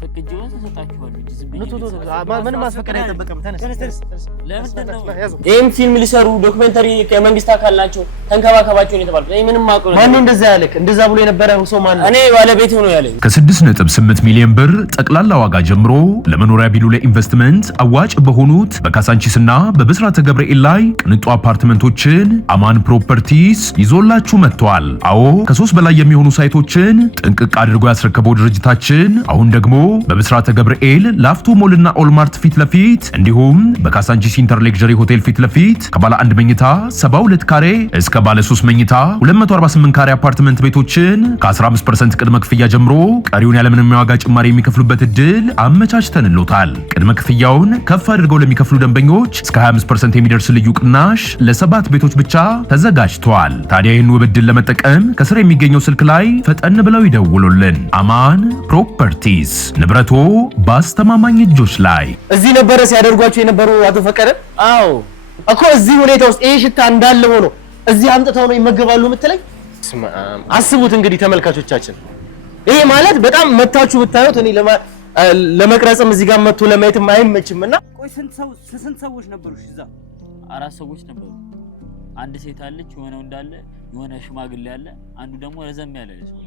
አስፈቅጄው ተሰጣችኋል እንጂ ዝም ብዬ ምንም ማስፈቀድ አይጠበቅም ተነስ ለምን ነው ይሄን ፊልም ሊሰሩ ዶክመንተሪ ከመንግስት አካል ናቸው ተንከባከባቸው ነው የተባለው እኔ ምንም ማቆም ማን ነው እንደዛ ያለክ እንደዛ ብሎ የነበረው ሰው ማን ነው እኔ ባለቤት ሆኖ ያለኝ ከ6.8 ሚሊዮን ብር ጠቅላላ ዋጋ ጀምሮ ለመኖሪያ ቢሉ ለኢንቨስትመንት አዋጭ በሆኑት በካሳንቺስና በብስራተ ገብርኤል ላይ ቅንጡ አፓርትመንቶችን አማን ፕሮፐርቲስ ይዞላችሁ መጥቷል አዎ ከ3 በላይ የሚሆኑ ሳይቶችን ጥንቅቅ አድርጎ ያስረከበው ድርጅታችን አሁን ደግሞ በብስራተ ገብርኤል ላፍቶ ሞልና ኦልማርት ፊት ለፊት እንዲሁም በካሳንቺስ ኢንተር ሌክዠሪ ሆቴል ፊት ለፊት ከባለ 1 መኝታ 72 ካሬ እስከ ባለ 3 መኝታ 248 ካሬ አፓርትመንት ቤቶችን ከ15% ቅድመ ክፍያ ጀምሮ ቀሪውን ያለምንም ዋጋ ጭማሪ የሚከፍሉበት እድል አመቻችተንልዎታል። ቅድመ ክፍያውን ከፍ አድርገው ለሚከፍሉ ደንበኞች እስከ 25% የሚደርስ ልዩ ቅናሽ ለ7 ቤቶች ብቻ ተዘጋጅቷል። ታዲያ ይህን ውብ እድል ለመጠቀም ከስር የሚገኘው ስልክ ላይ ፈጠን ብለው ይደውሉልን። አማን ፕሮፐርቲስ ንብረቶ በአስተማማኝ እጆች ላይ። እዚህ ነበረ ሲያደርጓቸው የነበሩ አቶ ፈቀደ? አዎ እኮ እዚህ ሁኔታ ውስጥ ይሄ ሽታ እንዳለ ሆኖ እዚህ አምጥተው ነው ይመገባሉ የምትለኝ? አስቡት እንግዲህ ተመልካቾቻችን፣ ይሄ ማለት በጣም መታችሁ ብታዩት እኔ ለመቅረጽም እዚህ ጋር መጥቶ ለማየትም አይመችምና። ቆይ ስንት ሰዎች ነበሩ እዛ? 4 ሰዎች ነበሩ። አንድ ሴት አለች፣ የሆነው እንዳለ የሆነ ሽማግሌ አለ፣ አንዱ ደግሞ ረዘም ያለ ሰው።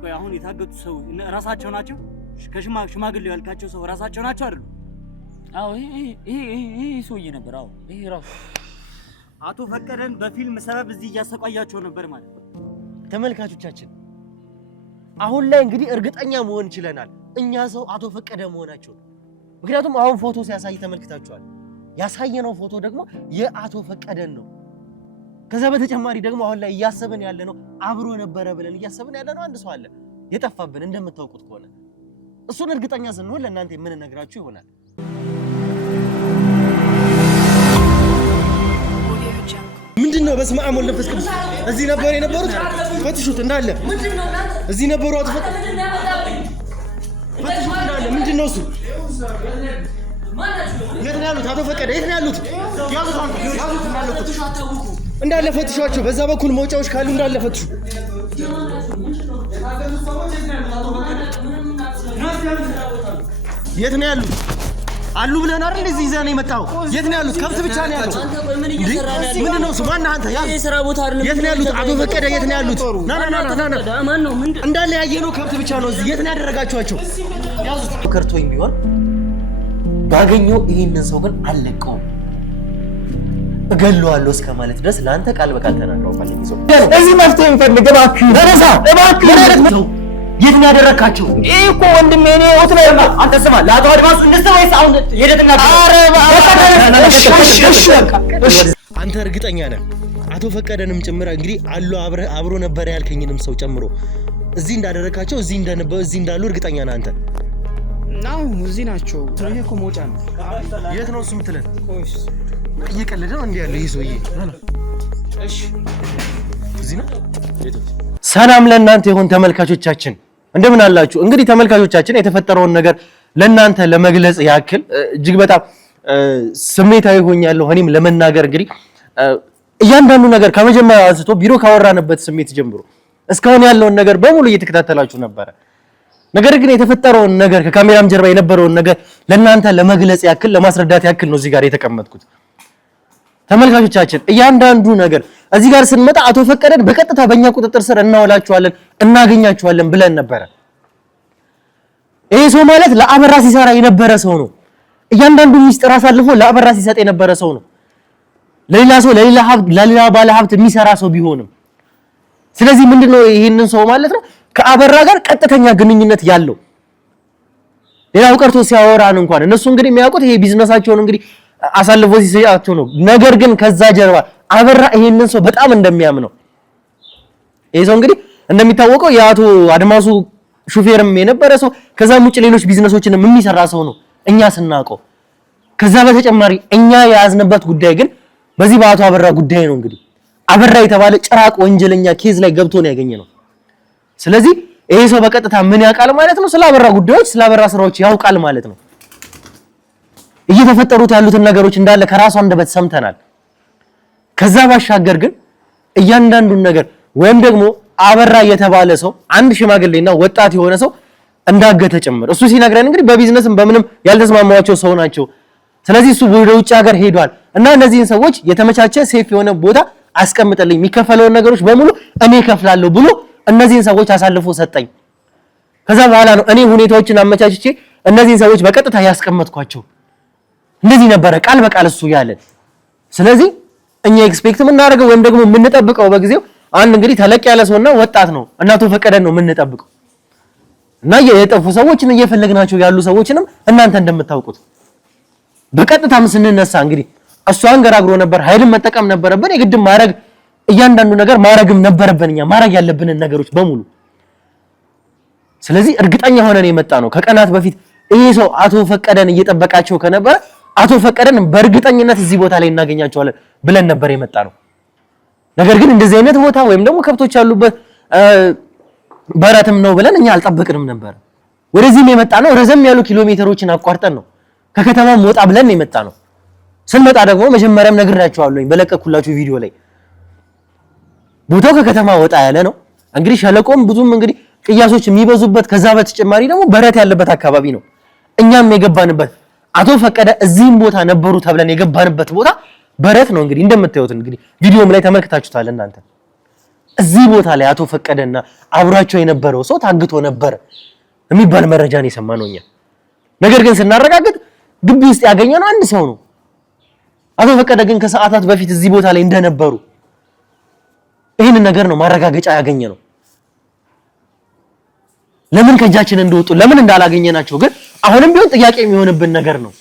ቆይ አሁን የታገቱ ሰው ራሳቸው ናቸው? ከሽማግሌው ያልካቸው ሰው ራሳቸው ናቸው አይደሉ? አዎ ይሄ ሰውዬ ነበር። አዎ ይሄ ራሱ አቶ ፈቀደን በፊልም ሰበብ እዚህ እያሰቃያቸው ነበር ማለት ነው። ተመልካቾቻችን አሁን ላይ እንግዲህ እርግጠኛ መሆን ችለናል እኛ ሰው አቶ ፈቀደ መሆናቸው። ምክንያቱም አሁን ፎቶ ሲያሳይ ተመልክታችኋል። ያሳየነው ፎቶ ደግሞ የአቶ ፈቀደን ነው። ከዛ በተጨማሪ ደግሞ አሁን ላይ እያሰብን ያለነው አብሮ ነበረ ብለን እያሰብን ያለነው አንድ ሰው አለ የጠፋብን እንደምታውቁት ከሆነ እሱን እርግጠኛ ስንሆን ለእናንተ የምንነግራችሁ ይሆናል። ምንድነው? በስመ አብ ወወልድ ወመንፈስ ቅዱስ። እዚህ ነበር የነበሩት? ፈትሹት እንዳለ እዚህ ነበሩ። አቶ ፈቀደ ፈትሹት እንዳለ። ምንድነው እሱ? የት ነው ያሉት? አቶ ፈቀደ የት ነው ያሉት? እንዳለ ፈትሿቸው። በዛ በኩል መውጫዎች ካሉ እንዳለ ፈትሹ። የት ነው ያሉት? አሉ ብለን አይደል እንደዚህ ይዘህ ነው የመጣው? የት ነው ያሉት? ከብት ብቻ ነው ያሉት። ምንድን ነው እሱ? ማነህ አንተ? የት ነው ያሉት? አቶ ፈቀደ የት ነው ያሉት? ና እንዳለ ያየነው ከብት ብቻ ነው። እዚህ የት ነው ያደረጋችኋቸው? ያዙት። ከርቶኝ ቢሆን ባገኘው ይሄንን ሰው ግን አልለቀውም እገለዋለሁ እስከ ማለት ድረስ ለአንተ ቃል በቃል ተናግረው ማለት ነው። እዚህ መፍትሄ እንፈልግ እባክህ። ደረሳ እባክህ። የት ነው ያደረካቸው? ይሄ እኮ ወንድሜ ነው ሆቴል ነው። አንተ ስማ ለአቶ አድማሱ እንደሰወይስ አሁን ሄደትና አንተ እርግጠኛ ነህ? አቶ ፈቀደንም ጭምር እንግዲህ አሉ አብሮ ነበር ያልከኝንም ሰው ጨምሮ እዚህ እንዳደረካቸው እዚህ እንዳሉ እርግጠኛ ነህ አንተ? ናው እዚህ ናቸው። ስለዚህ እኮ ሞጫ ነው። የት ነው እሱ የምትለን? እየቀለደ ነው እንዴ ያለው ይሄ ሰውዬ? እሺ እዚህ ነው። ሰላም ለእናንተ ይሁን ተመልካቾቻችን፣ እንደምን አላችሁ? እንግዲህ ተመልካቾቻችን የተፈጠረውን ነገር ለእናንተ ለመግለጽ ያክል እጅግ በጣም ስሜታዊ ሆኛለሁ። እኔም ለመናገር እንግዲህ እያንዳንዱ ነገር ከመጀመሪያ አንስቶ ቢሮ ካወራንበት ስሜት ጀምሮ እስካሁን ያለውን ነገር በሙሉ እየተከታተላችሁ ነበረ። ነገር ግን የተፈጠረውን ነገር ከካሜራም ጀርባ የነበረውን ነገር ለእናንተ ለመግለጽ ያክል ለማስረዳት ያክል ነው እዚህ ጋር የተቀመጥኩት። ተመልካቾቻችን እያንዳንዱ ነገር እዚህ ጋር ስንመጣ አቶ ፈቀደን በቀጥታ በእኛ ቁጥጥር ስር እናውላችኋለን እናገኛችኋለን ብለን ነበረ። ይሄ ሰው ማለት ለአበራ ሲሰራ የነበረ ሰው ነው። እያንዳንዱ ሚስጥር አሳልፎ ለአበራ ሲሰጥ የነበረ ሰው ነው። ለሌላ ሰው ለሌላ ባለ ሀብት የሚሰራ ሰው ቢሆንም ስለዚህ ምንድነው ይሄንን ሰው ማለት ነው ከአበራ ጋር ቀጥተኛ ግንኙነት ያለው ሌላው ቀርቶ ሲያወራን እንኳን እነሱ እንግዲህ የሚያውቁት ይሄ ቢዝነሳቸውን እንግዲህ አሳልፎ ሲሰጣቸው ነው። ነገር ግን ከዛ ጀርባ አበራ ይሄንን ሰው በጣም እንደሚያምነው ይሄ ሰው እንግዲህ እንደሚታወቀው የአቶ አድማሱ ሹፌርም የነበረ ሰው ከዛም ውጭ ሌሎች ቢዝነሶችንም የሚሰራ ሰው ነው እኛ ስናውቀው። ከዛ በተጨማሪ እኛ የያዝንበት ጉዳይ ግን በዚህ በአቶ አበራ ጉዳይ ነው። እንግዲህ አበራ የተባለ ጭራቅ ወንጀለኛ ኬዝ ላይ ገብቶ ነው ያገኘነው። ስለዚህ ይሄ ሰው በቀጥታ ምን ያውቃል ማለት ነው? ስላበራ ጉዳዮች ስላበራ ስራዎች ያውቃል ማለት ነው። እየተፈጠሩት ያሉትን ነገሮች እንዳለ ከራሱ አንደበት ሰምተናል። ከዛ ባሻገር ግን እያንዳንዱን ነገር ወይም ደግሞ አበራ የተባለ ሰው አንድ ሽማግሌና ወጣት የሆነ ሰው እንዳገተ ጭምር እሱ ሲነግረን እንግዲህ በቢዝነስም በምንም ያልተስማማቸው ሰው ናቸው። ስለዚህ እሱ ወደ ውጭ ሀገር ሄዷል እና እነዚህን ሰዎች የተመቻቸ ሴፍ የሆነ ቦታ አስቀምጥልኝ የሚከፈለውን ነገሮች በሙሉ እኔ ከፍላለሁ ብሎ እነዚህን ሰዎች አሳልፎ ሰጠኝ። ከዛ በኋላ ነው እኔ ሁኔታዎችን አመቻችቼ እነዚህን ሰዎች በቀጥታ ያስቀመጥኳቸው። እንደዚህ ነበረ ቃል በቃል እሱ ያለን። ስለዚህ እኛ ኤክስፔክት የምናደርገው ወይም ደግሞ የምንጠብቀው በጊዜው አንድ እንግዲህ ተለቅ ያለ ሰውና ወጣት ነው እናቱ ፈቀደን ነው የምንጠብቀው እና የጠፉ ሰዎችን እየፈለግናቸው ያሉ ሰዎችንም እናንተ እንደምታውቁት በቀጥታም ስንነሳ እንግዲህ እሱ አንገራግሮ ነበር። ኃይልን መጠቀም ነበረብን የግድም ማድረግ እያንዳንዱ ነገር ማድረግም ነበረብን እኛ ማድረግ ያለብንን ነገሮች በሙሉ። ስለዚህ እርግጠኛ ሆነን የመጣ ነው ከቀናት በፊት ይሄ ሰው አቶ ፈቀደን እየጠበቃቸው ከነበረ አቶ ፈቀደን በእርግጠኝነት እዚህ ቦታ ላይ እናገኛቸዋለን ብለን ነበር የመጣ ነው። ነገር ግን እንደዚህ አይነት ቦታ ወይም ደግሞ ከብቶች ያሉበት በረትም ነው ብለን እኛ አልጠበቅንም ነበር። ወደዚህም የመጣ ነው ረዘም ያሉ ኪሎ ሜትሮችን አቋርጠን ነው ከከተማም ወጣ ብለን የመጣ ነው። ስንመጣ ደግሞ መጀመሪያም ነግራችኋለሁ በለቀኩላችሁ ቪዲዮ ላይ ቦታው ከከተማ ወጣ ያለ ነው። እንግዲህ ሸለቆም ብዙም እንግዲህ ቅያሶች የሚበዙበት ከዛ በተጨማሪ ደግሞ በረት ያለበት አካባቢ ነው። እኛም የገባንበት አቶ ፈቀደ እዚህም ቦታ ነበሩ ተብለን የገባንበት ቦታ በረት ነው። እንግዲህ እንደምታዩት እንግዲህ ቪዲዮም ላይ ተመልክታችሁታል እናንተ። እዚህ ቦታ ላይ አቶ ፈቀደና አብሯቸው የነበረው ሰው ታግቶ ነበር የሚባል መረጃ ነው የሰማነው እኛ። ነገር ግን ስናረጋግጥ ግቢ ውስጥ ያገኘነው አንድ ሰው ነው። አቶ ፈቀደ ግን ከሰዓታት በፊት እዚህ ቦታ ላይ እንደነበሩ ይህንን ነገር ነው ማረጋገጫ ያገኘነው። ለምን ከእጃችን እንደወጡ ለምን እንዳላገኘናቸው ግን አሁንም ቢሆን ጥያቄ የሚሆንብን ነገር ነው።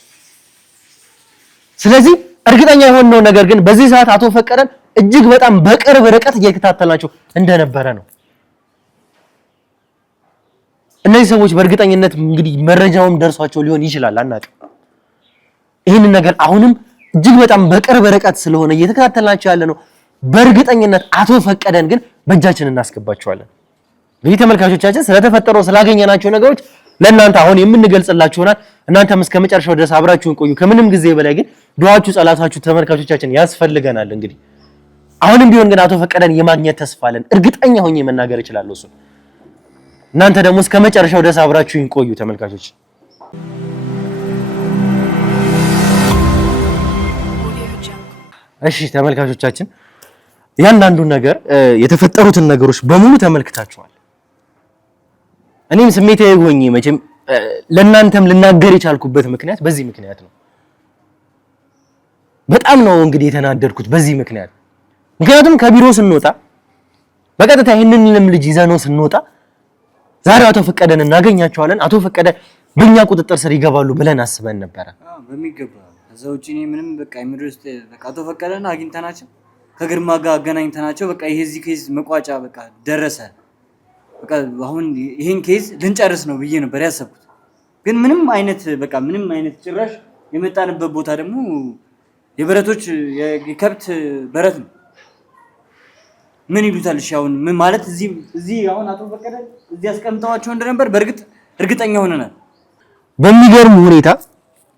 ስለዚህ እርግጠኛ የሆነው ነገር ግን በዚህ ሰዓት አቶ ፈቀደን እጅግ በጣም በቅርብ ርቀት እየተከታተልናቸው እንደነበረ ነው። እነዚህ ሰዎች በእርግጠኝነት እንግዲህ መረጃውም ደርሷቸው ሊሆን ይችላል አናውቅም። ይህንን ነገር አሁንም እጅግ በጣም በቅርብ ርቀት ስለሆነ እየተከታተልናቸው ያለ ነው። በእርግጠኝነት አቶ ፈቀደን ግን በእጃችን እናስገባቸዋለን። እንግዲህ ተመልካቾቻችን ስለተፈጠረው ስላገኘናቸው ነገሮች ለእናንተ አሁን የምንገልጽላችሁ ይሆናል። እናንተም እስከ መጨረሻው ድረስ አብራችሁን ቆዩ። ከምንም ጊዜ በላይ ግን ዱዓችሁ ጸሎታችሁ ተመልካቾቻችን ያስፈልገናል። እንግዲህ አሁንም ቢሆን ግን አቶ ፈቀደን የማግኘት ተስፋ አለን። እርግጠኛ ሆኜ መናገር እችላለሁ እሱ። እናንተ ደግሞ እስከ መጨረሻው ድረስ አብራችሁን ቆዩ ተመልካቾች። እሺ ተመልካቾቻችን ያንዳንዱን ነገር የተፈጠሩትን ነገሮች በሙሉ ተመልክታችኋል። እኔም ስሜታዊ ሆኜ መቼም ለእናንተም ልናገር የቻልኩበት ምክንያት በዚህ ምክንያት ነው። በጣም ነው እንግዲህ የተናደድኩት በዚህ ምክንያት። ምክንያቱም ከቢሮ ስንወጣ በቀጥታ ይሄንን ልጅ ይዘነው ስንወጣ ዛሬ አቶ ፈቀደን እናገኛቸዋለን፣ አቶ ፈቀደ በእኛ ቁጥጥር ስር ይገባሉ ብለን አስበን ነበረ። በሚገባ ከዛ ውጪ እኔ ምንም በቃ የሚድረስ በቃ አቶ ፈቀደን አግኝተናቸው ከግርማ ጋር አገናኝተናቸው በቃ ይሄ እዚህ ኬዝ መቋጫ በቃ ደረሰ። በቃ አሁን ይሄን ኬዝ ልንጨርስ ነው ብዬ ነበር ያሰብኩት። ግን ምንም አይነት ጭራሽ የመጣንበት ቦታ ደግሞ የበረቶች የከብት በረት ነው። ምን ይሉታል? እሺ አሁን ምን ማለት እዚህ አሁን አቶ ፈቀደ እዚህ አስቀምጠዋቸው እንደነበር በእርግጥ እርግጠኛ ሆነናል። በሚገርም ሁኔታ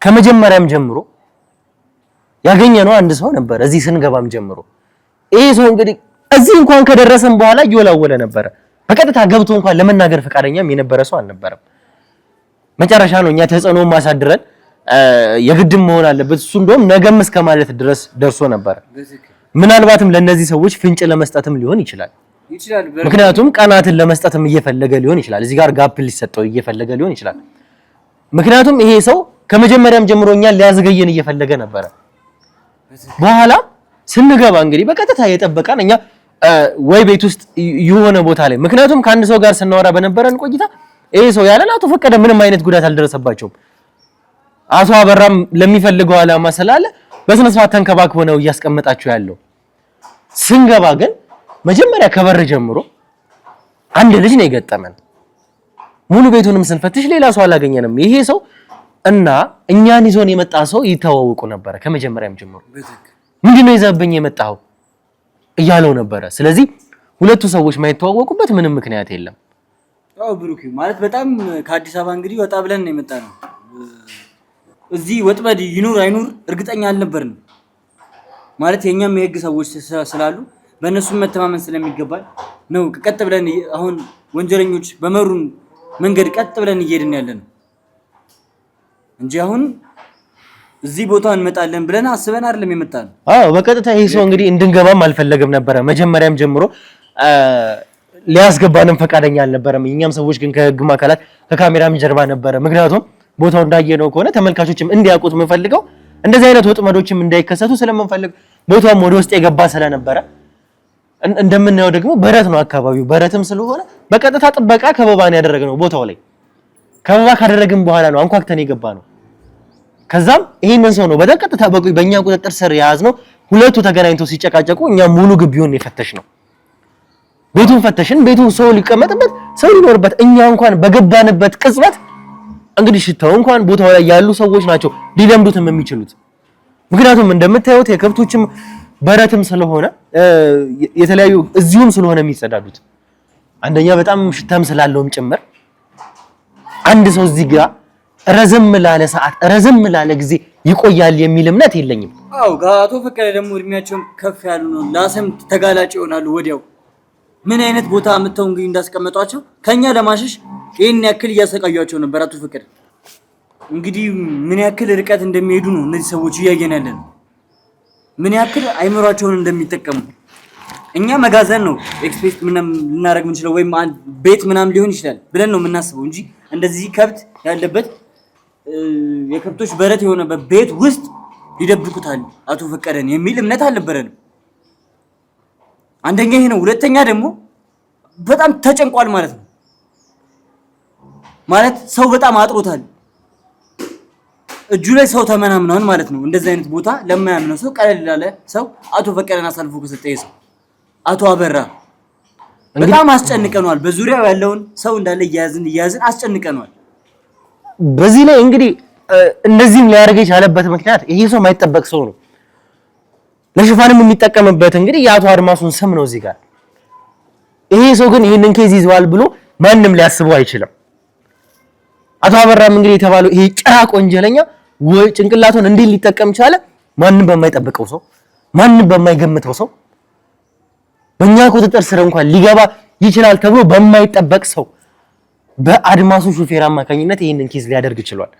ከመጀመሪያም ጀምሮ ያገኘነው አንድ ሰው ነበር እዚህ ስንገባም ጀምሮ። ይሄ ሰው እንግዲህ እዚህ እንኳን ከደረሰን በኋላ እየወላወለ ነበረ። በቀጥታ ገብቶ እንኳን ለመናገር ፈቃደኛም የነበረ ሰው አልነበረም። መጨረሻ ነው እኛ ተጽዕኖ ማሳድረን የግድም መሆን አለበት እሱ እንደውም ነገም እስከ ማለት ድረስ ደርሶ ነበር። ምናልባትም ለነዚህ ሰዎች ፍንጭ ለመስጠትም ሊሆን ይችላል። ምክንያቱም ቀናትን ለመስጠትም እየፈለገ ሊሆን ይችላል። እዚህ ጋር ጋፕ ሊሰጠው እየፈለገ ሊሆን ይችላል። ምክንያቱም ይሄ ሰው ከመጀመሪያም ጀምሮ እኛን ሊያዘገየን እየፈለገ ነበረ። በኋላ ስንገባ እንግዲህ በቀጥታ የጠበቀን እኛ ወይ ቤት ውስጥ የሆነ ቦታ ላይ ምክንያቱም ከአንድ ሰው ጋር ስናወራ በነበረን ቆይታ ይሄ ሰው ያለን አቶ ፈቀደ ምንም አይነት ጉዳት አልደረሰባቸውም። አቶ አበራም ለሚፈልገው ዓላማ ስላለ በስነ ስርዓት ተንከባክቦ ነው እያስቀመጣቸው ያለው። ስንገባ ግን መጀመሪያ ከበር ጀምሮ አንድ ልጅ ነው የገጠመን። ሙሉ ቤቱንም ስንፈትሽ ሌላ ሰው አላገኘንም። ይሄ ሰው እና እኛን ይዞን የመጣ ሰው ይተዋወቁ ነበር ከመጀመሪያም ጀምሮ። ምንድነው ይዘብኝ የመጣው እያለው ነበረ። ስለዚህ ሁለቱ ሰዎች ማይተዋወቁበት ምንም ምክንያት የለም። አው ብሩክ ማለት በጣም ከአዲስ አበባ እንግዲህ ወጣ ብለን ነው የመጣነው። እዚህ ወጥመድ ይኑር አይኑር እርግጠኛ አልነበርንም። ማለት የኛም የህግ ሰዎች ስላሉ በእነሱ መተማመን ስለሚገባል ነው ቀጥ ብለን አሁን ወንጀለኞች በመሩን መንገድ ቀጥ ብለን እየሄድን ያለን እንጂ አሁን እዚህ ቦታ እንመጣለን ብለን አስበን አይደለም የመጣነው። በቀጥታ ይሄ ሰው እንግዲህ እንድንገባም አልፈለገም ነበረ መጀመሪያም ጀምሮ ሊያስገባንም ፈቃደኛ አልነበረም። እኛም ሰዎች ግን ከህግም አካላት ከካሜራም ጀርባ ነበረ። ምክንያቱም ቦታው እንዳየነው ከሆነ ተመልካቾችም እንዲያውቁት የምፈልገው እንደዚህ አይነት ወጥመዶችም እንዳይከሰቱ ስለምንፈልግ ቦታውም ወደ ውስጥ የገባ ስለነበረ እንደምናየው ደግሞ በረት ነው አካባቢው። በረትም ስለሆነ በቀጥታ ጥበቃ ከበባን ያደረግነው ቦታው ላይ ከበባ ካደረግን በኋላ ነው አንኳክተን የገባ ነው። ከዛም ይሄንን ሰው ነው በቀጥታ በእኛ ቁጥጥር ስር የያዝነው። ሁለቱ ተገናኝተው ሲጨቃጨቁ እኛ ሙሉ ግቢውን የፈተሽ ነው። ቤቱን ፈተሽን። ቤቱ ሰው ሊቀመጥበት ሰው ሊኖርበት እኛ እንኳን በገባንበት ቅጽበት እንግዲህ ሽታው እንኳን ቦታው ላይ ያሉ ሰዎች ናቸው ሊለምዱትም የሚችሉት። ምክንያቱም እንደምታዩት የከብቶችም በረትም ስለሆነ የተለያዩ እዚሁም ስለሆነ የሚጸዳዱት አንደኛ በጣም ሽታም ስላለውም ጭምር አንድ ሰው እዚህ ጋር ረዘም ላለ ሰዓት ረዘም ላለ ጊዜ ይቆያል የሚል እምነት የለኝም። ጋቶ ፈቀደ ደግሞ እድሜያቸውን ከፍ ያሉ ነው። ላሰም ተጋላጭ ይሆናሉ ወዲያው። ምን አይነት ቦታ አምጥተው እንግዲህ እንዳስቀመጧቸው ከኛ ለማሸሽ ይሄን ያክል እያሰቃዩአቸው ነበር። አቶ ፈቀደ እንግዲህ ምን ያክል ርቀት እንደሚሄዱ ነው እነዚህ ሰዎች እያየን ያለን። ምን ያክል አይምሯቸውን እንደሚጠቀሙ እኛ መጋዘን ነው ኤክስፔክት ምንም ልናደርግ የምንችለው ወይም ቤት ምናምን ሊሆን ይችላል ብለን ነው የምናስበው እንጂ እንደዚህ ከብት ያለበት የከብቶች በረት የሆነበት ቤት ውስጥ ይደብቁታል አቶ ፈቀደን የሚል እምነት አልነበረንም። አንደኛ ይሄ ነው። ሁለተኛ ደግሞ በጣም ተጨንቋል ማለት ነው። ማለት ሰው በጣም አጥሮታል። እጁ ላይ ሰው ተመናምኗል ማለት ነው። እንደዚህ አይነት ቦታ ለማያምነው ሰው ቀለል ላለ ሰው አቶ ፈቀደን አሳልፎ ከሰጠ ሰው አቶ አበራ በጣም አስጨንቀኗል። በዙሪያው ያለውን ሰው እንዳለ እያያዝን አስጨንቀኗል። በዚህ ላይ እንግዲህ እንደዚህም ሊያደርግ የቻለበት ምክንያት ይሄ ሰው የማይጠበቅ ሰው ነው። ለሽፋንም የሚጠቀምበት እንግዲህ የአቶ አድማሱን ስም ነው እዚህ ጋር። ይሄ ሰው ግን ይሄንን ኬዝ ይዘዋል ብሎ ማንም ሊያስበው አይችልም። አቶ አበራም እንግዲህ የተባለው ይሄ ጭራቅ ወንጀለኛ ወይ ጭንቅላቱን እንዴት ሊጠቀም ቻለ? ማንም በማይጠብቀው ሰው፣ ማንም በማይገምተው ሰው፣ በእኛ ቁጥጥር ስር እንኳን ሊገባ ይችላል ተብሎ በማይጠበቅ ሰው በአድማሱ ሹፌር አማካኝነት ይሄንን ኬዝ ሊያደርግ ይችላል።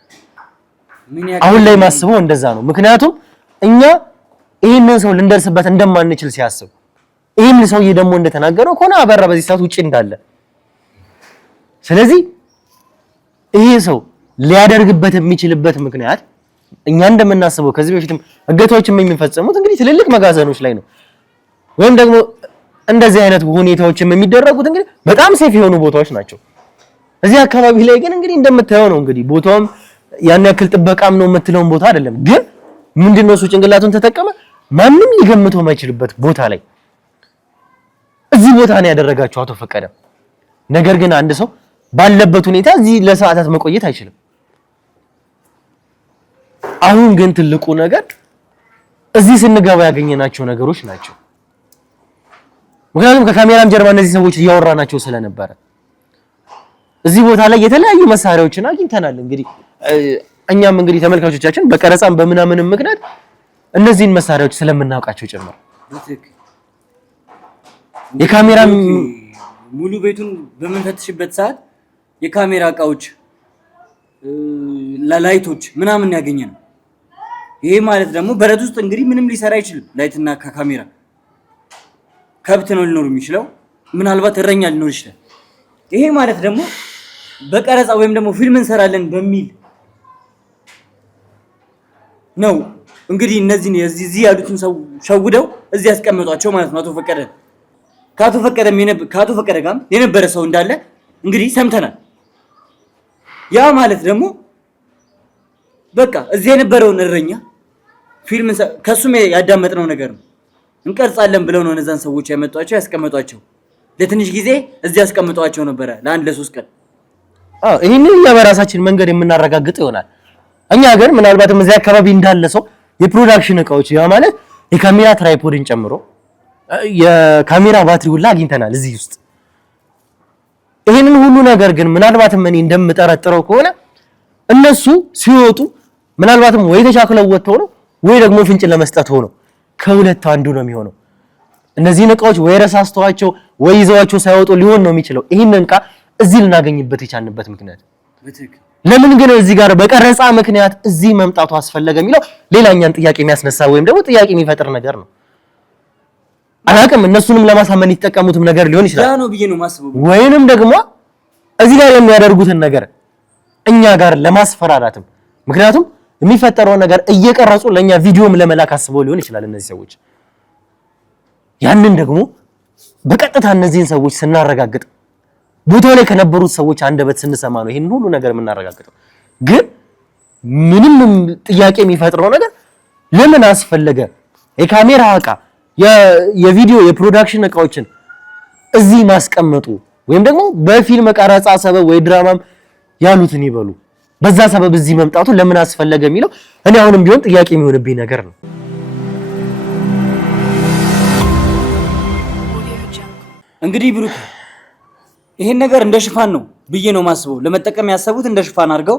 አሁን ላይ ማስበው እንደዛ ነው። ምክንያቱም እኛ ይሄንን ሰው ልንደርስበት እንደማንችል ሲያስብ ይሄን ሰውዬ ደግሞ እንደተናገረው ከሆነ አበራ በዚህ ሰዓት ውጪ እንዳለ፣ ስለዚህ ይሄ ሰው ሊያደርግበት የሚችልበት ምክንያት እኛ እንደምናስበው ከዚህ በፊትም እገታዎችም የሚፈጸሙት እንግዲህ ትልልቅ መጋዘኖች ላይ ነው፣ ወይም ደግሞ እንደዚህ አይነት ሁኔታዎችም የሚደረጉት እንግዲህ በጣም ሴፍ የሆኑ ቦታዎች ናቸው። እዚህ አካባቢ ላይ ግን እንግዲህ እንደምታየው ነው። እንግዲህ ቦታውም ያን ያክል ጥበቃም ነው የምትለውን ቦታ አይደለም። ግን ምንድነው እሱ ጭንቅላቱን ተጠቀመ ማንም ሊገምተው የማይችልበት ቦታ ላይ እዚህ ቦታ ነው ያደረጋቸው አቶ ፈቀደ። ነገር ግን አንድ ሰው ባለበት ሁኔታ እዚህ ለሰዓታት መቆየት አይችልም። አሁን ግን ትልቁ ነገር እዚህ ስንገባ ያገኘናቸው ነገሮች ናቸው። ምክንያቱም ከካሜራም ጀርባ እነዚህ ሰዎች እያወራናቸው ስለነበረ እዚህ ቦታ ላይ የተለያዩ መሳሪያዎችን አግኝተናል። እንግዲህ እኛም እንግዲህ ተመልካቾቻችን በቀረጻም በምናምንም ምክንያት እነዚህን መሳሪያዎች ስለምናውቃቸው ጭምር የካሜራ ሙሉ ቤቱን በምንፈትሽበት ሰዓት የካሜራ እቃዎች፣ ላይቶች ምናምን ያገኘነው። ይሄ ማለት ደግሞ በረት ውስጥ እንግዲህ ምንም ሊሰራ አይችልም። ላይትና ካሜራ ከብት ነው ሊኖር የሚችለው፣ ምናልባት እረኛ ሊኖር ይችላል። ይሄ ማለት ደግሞ በቀረጻ ወይም ደግሞ ፊልም እንሰራለን በሚል ነው እንግዲህ እነዚህ እዚህ ያሉትን ሰው ሸውደው እዚህ ያስቀመጧቸው ማለት ነው። ከአቶ ፈቀደ ጋር የነበረ ሰው እንዳለ እንግዲህ ሰምተናል። ያ ማለት ደግሞ በቃ እዚህ የነበረውን እረኛ ፊልም ከሱም ያዳመጥነው ነገር ነው። እንቀርጻለን ብለው ነው እነዛን ሰዎች ያስቀመጧቸው። ለትንሽ ጊዜ እዚህ ያስቀምጧቸው ነበረ ለ1-3 ቀን። ይሄንን እኛ በራሳችን መንገድ የምናረጋግጥ ይሆናል። እኛ ግን ምናልባትም እዚህ አካባቢ እንዳለ ሰው የፕሮዳክሽን እቃዎች ያ ማለት የካሜራ ትራይፖድን ጨምሮ የካሜራ ባትሪ ሁላ አግኝተናል እዚህ ውስጥ። ይሄንን ሁሉ ነገር ግን ምናልባትም እኔ እንደምጠረጥረው ከሆነ እነሱ ሲወጡ ምናልባትም ወይ ተቻክለው ወጥተው ነው ወይ ደግሞ ፍንጭ ለመስጠት ሆኖ ከሁለት አንዱ ነው የሚሆነው። እነዚህን እቃዎች ወይ ረሳስተዋቸው ወይ ይዘዋቸው ሳይወጡ ሊሆን ነው የሚችለው። ይሄንን ዕቃ እዚህ ልናገኝበት የቻልንበት ምክንያት ለምን ግን እዚህ ጋር በቀረጻ ምክንያት እዚህ መምጣቱ አስፈለገ የሚለው ሌላኛን ጥያቄ የሚያስነሳ ወይም ደግሞ ጥያቄ የሚፈጥር ነገር ነው። አላቅም እነሱንም ለማሳመን የተጠቀሙትም ነገር ሊሆን ይችላል ያ ነው ብዬ ነው ማስበው። ወይንም ደግሞ እዚህ ጋር የሚያደርጉትን ነገር እኛ ጋር ለማስፈራራትም ምክንያቱም የሚፈጠረው ነገር እየቀረጹ ለኛ ቪዲዮም ለመላክ አስበው ሊሆን ይችላል እነዚህ ሰዎች። ያንን ደግሞ በቀጥታ እነዚህን ሰዎች ስናረጋግጥ ቦታው ላይ ከነበሩት ሰዎች አንደበት ስንሰማ ነው ይሄን ሁሉ ነገር የምናረጋግጠው። ግን ምንም ጥያቄ የሚፈጥረው ነገር ለምን አስፈለገ? የካሜራ እቃ የቪዲዮ የፕሮዳክሽን እቃዎችን እዚህ ማስቀመጡ ወይም ደግሞ በፊልም ቀረጻ ሰበብ ወይ ድራማም ያሉትን ይበሉ በዛ ሰበብ እዚህ መምጣቱ ለምን አስፈለገ የሚለው እኔ አሁንም ቢሆን ጥያቄ የሚሆንብኝ ነገር ነው። እንግዲህ ብሩክ ይሄን ነገር እንደ ሽፋን ነው ብዬ ነው ማስበው። ለመጠቀም ያሰቡት እንደ ሽፋን አድርገው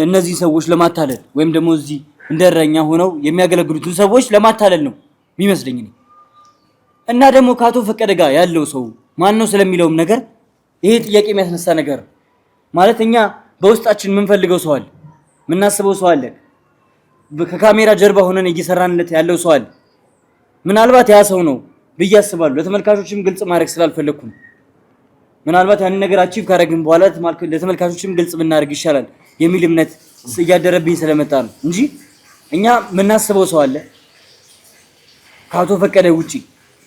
እነዚህ ሰዎች ለማታለል ወይም ደግሞ እዚህ እንደረኛ ሆነው የሚያገለግሉትን ሰዎች ለማታለል ነው የሚመስለኝ እኔ። እና ደግሞ ከአቶ ፈቀደ ጋር ያለው ሰው ማን ነው ስለሚለውም ነገር ይሄ ጥያቄ የሚያስነሳ ነገር ማለት እኛ በውስጣችን የምንፈልገው ሰው አለ፣ የምናስበው ሰው አለ፣ ከካሜራ ጀርባ ሆነን እየሰራንለት ያለው ሰው አለ። ምናልባት ያ ሰው ነው ብዬ አስባለሁ። ለተመልካቾችም ግልጽ ማድረግ ስላልፈለኩ ምናልባት ያንን ነገር አቺቭ ካደረግን በኋላ ለተመልካቾችም ግልጽ ብናደርግ ይሻላል የሚል እምነት እያደረብኝ ስለመጣ ነው እንጂ እኛ የምናስበው ሰው አለ ከአቶ ፈቀደ ውጪ።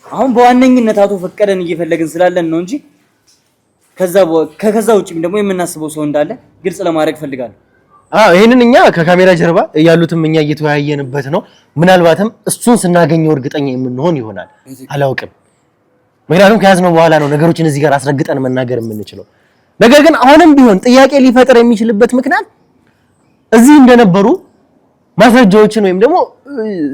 አሁን በዋነኝነት አቶ ፈቀደን እየፈለግን ስላለን ነው እንጂ ከዛ ውጪም ደግሞ የምናስበው ሰው እንዳለ ግልጽ ለማድረግ ፈልጋለሁ። ይሄንን እኛ ከካሜራ ጀርባ ያሉትም እኛ እየተወያየንበት ነው። ምናልባትም እሱን ስናገኘው እርግጠኛ የምንሆን ይሆናል፣ አላውቅም። ምክንያቱም ከያዝነው በኋላ ነው ነገሮችን እዚህ ጋር አስረግጠን መናገር የምንችለው። ነገር ግን አሁንም ቢሆን ጥያቄ ሊፈጥር የሚችልበት ምክንያት እዚህ እንደነበሩ ማስረጃዎችን ወይም ደግሞ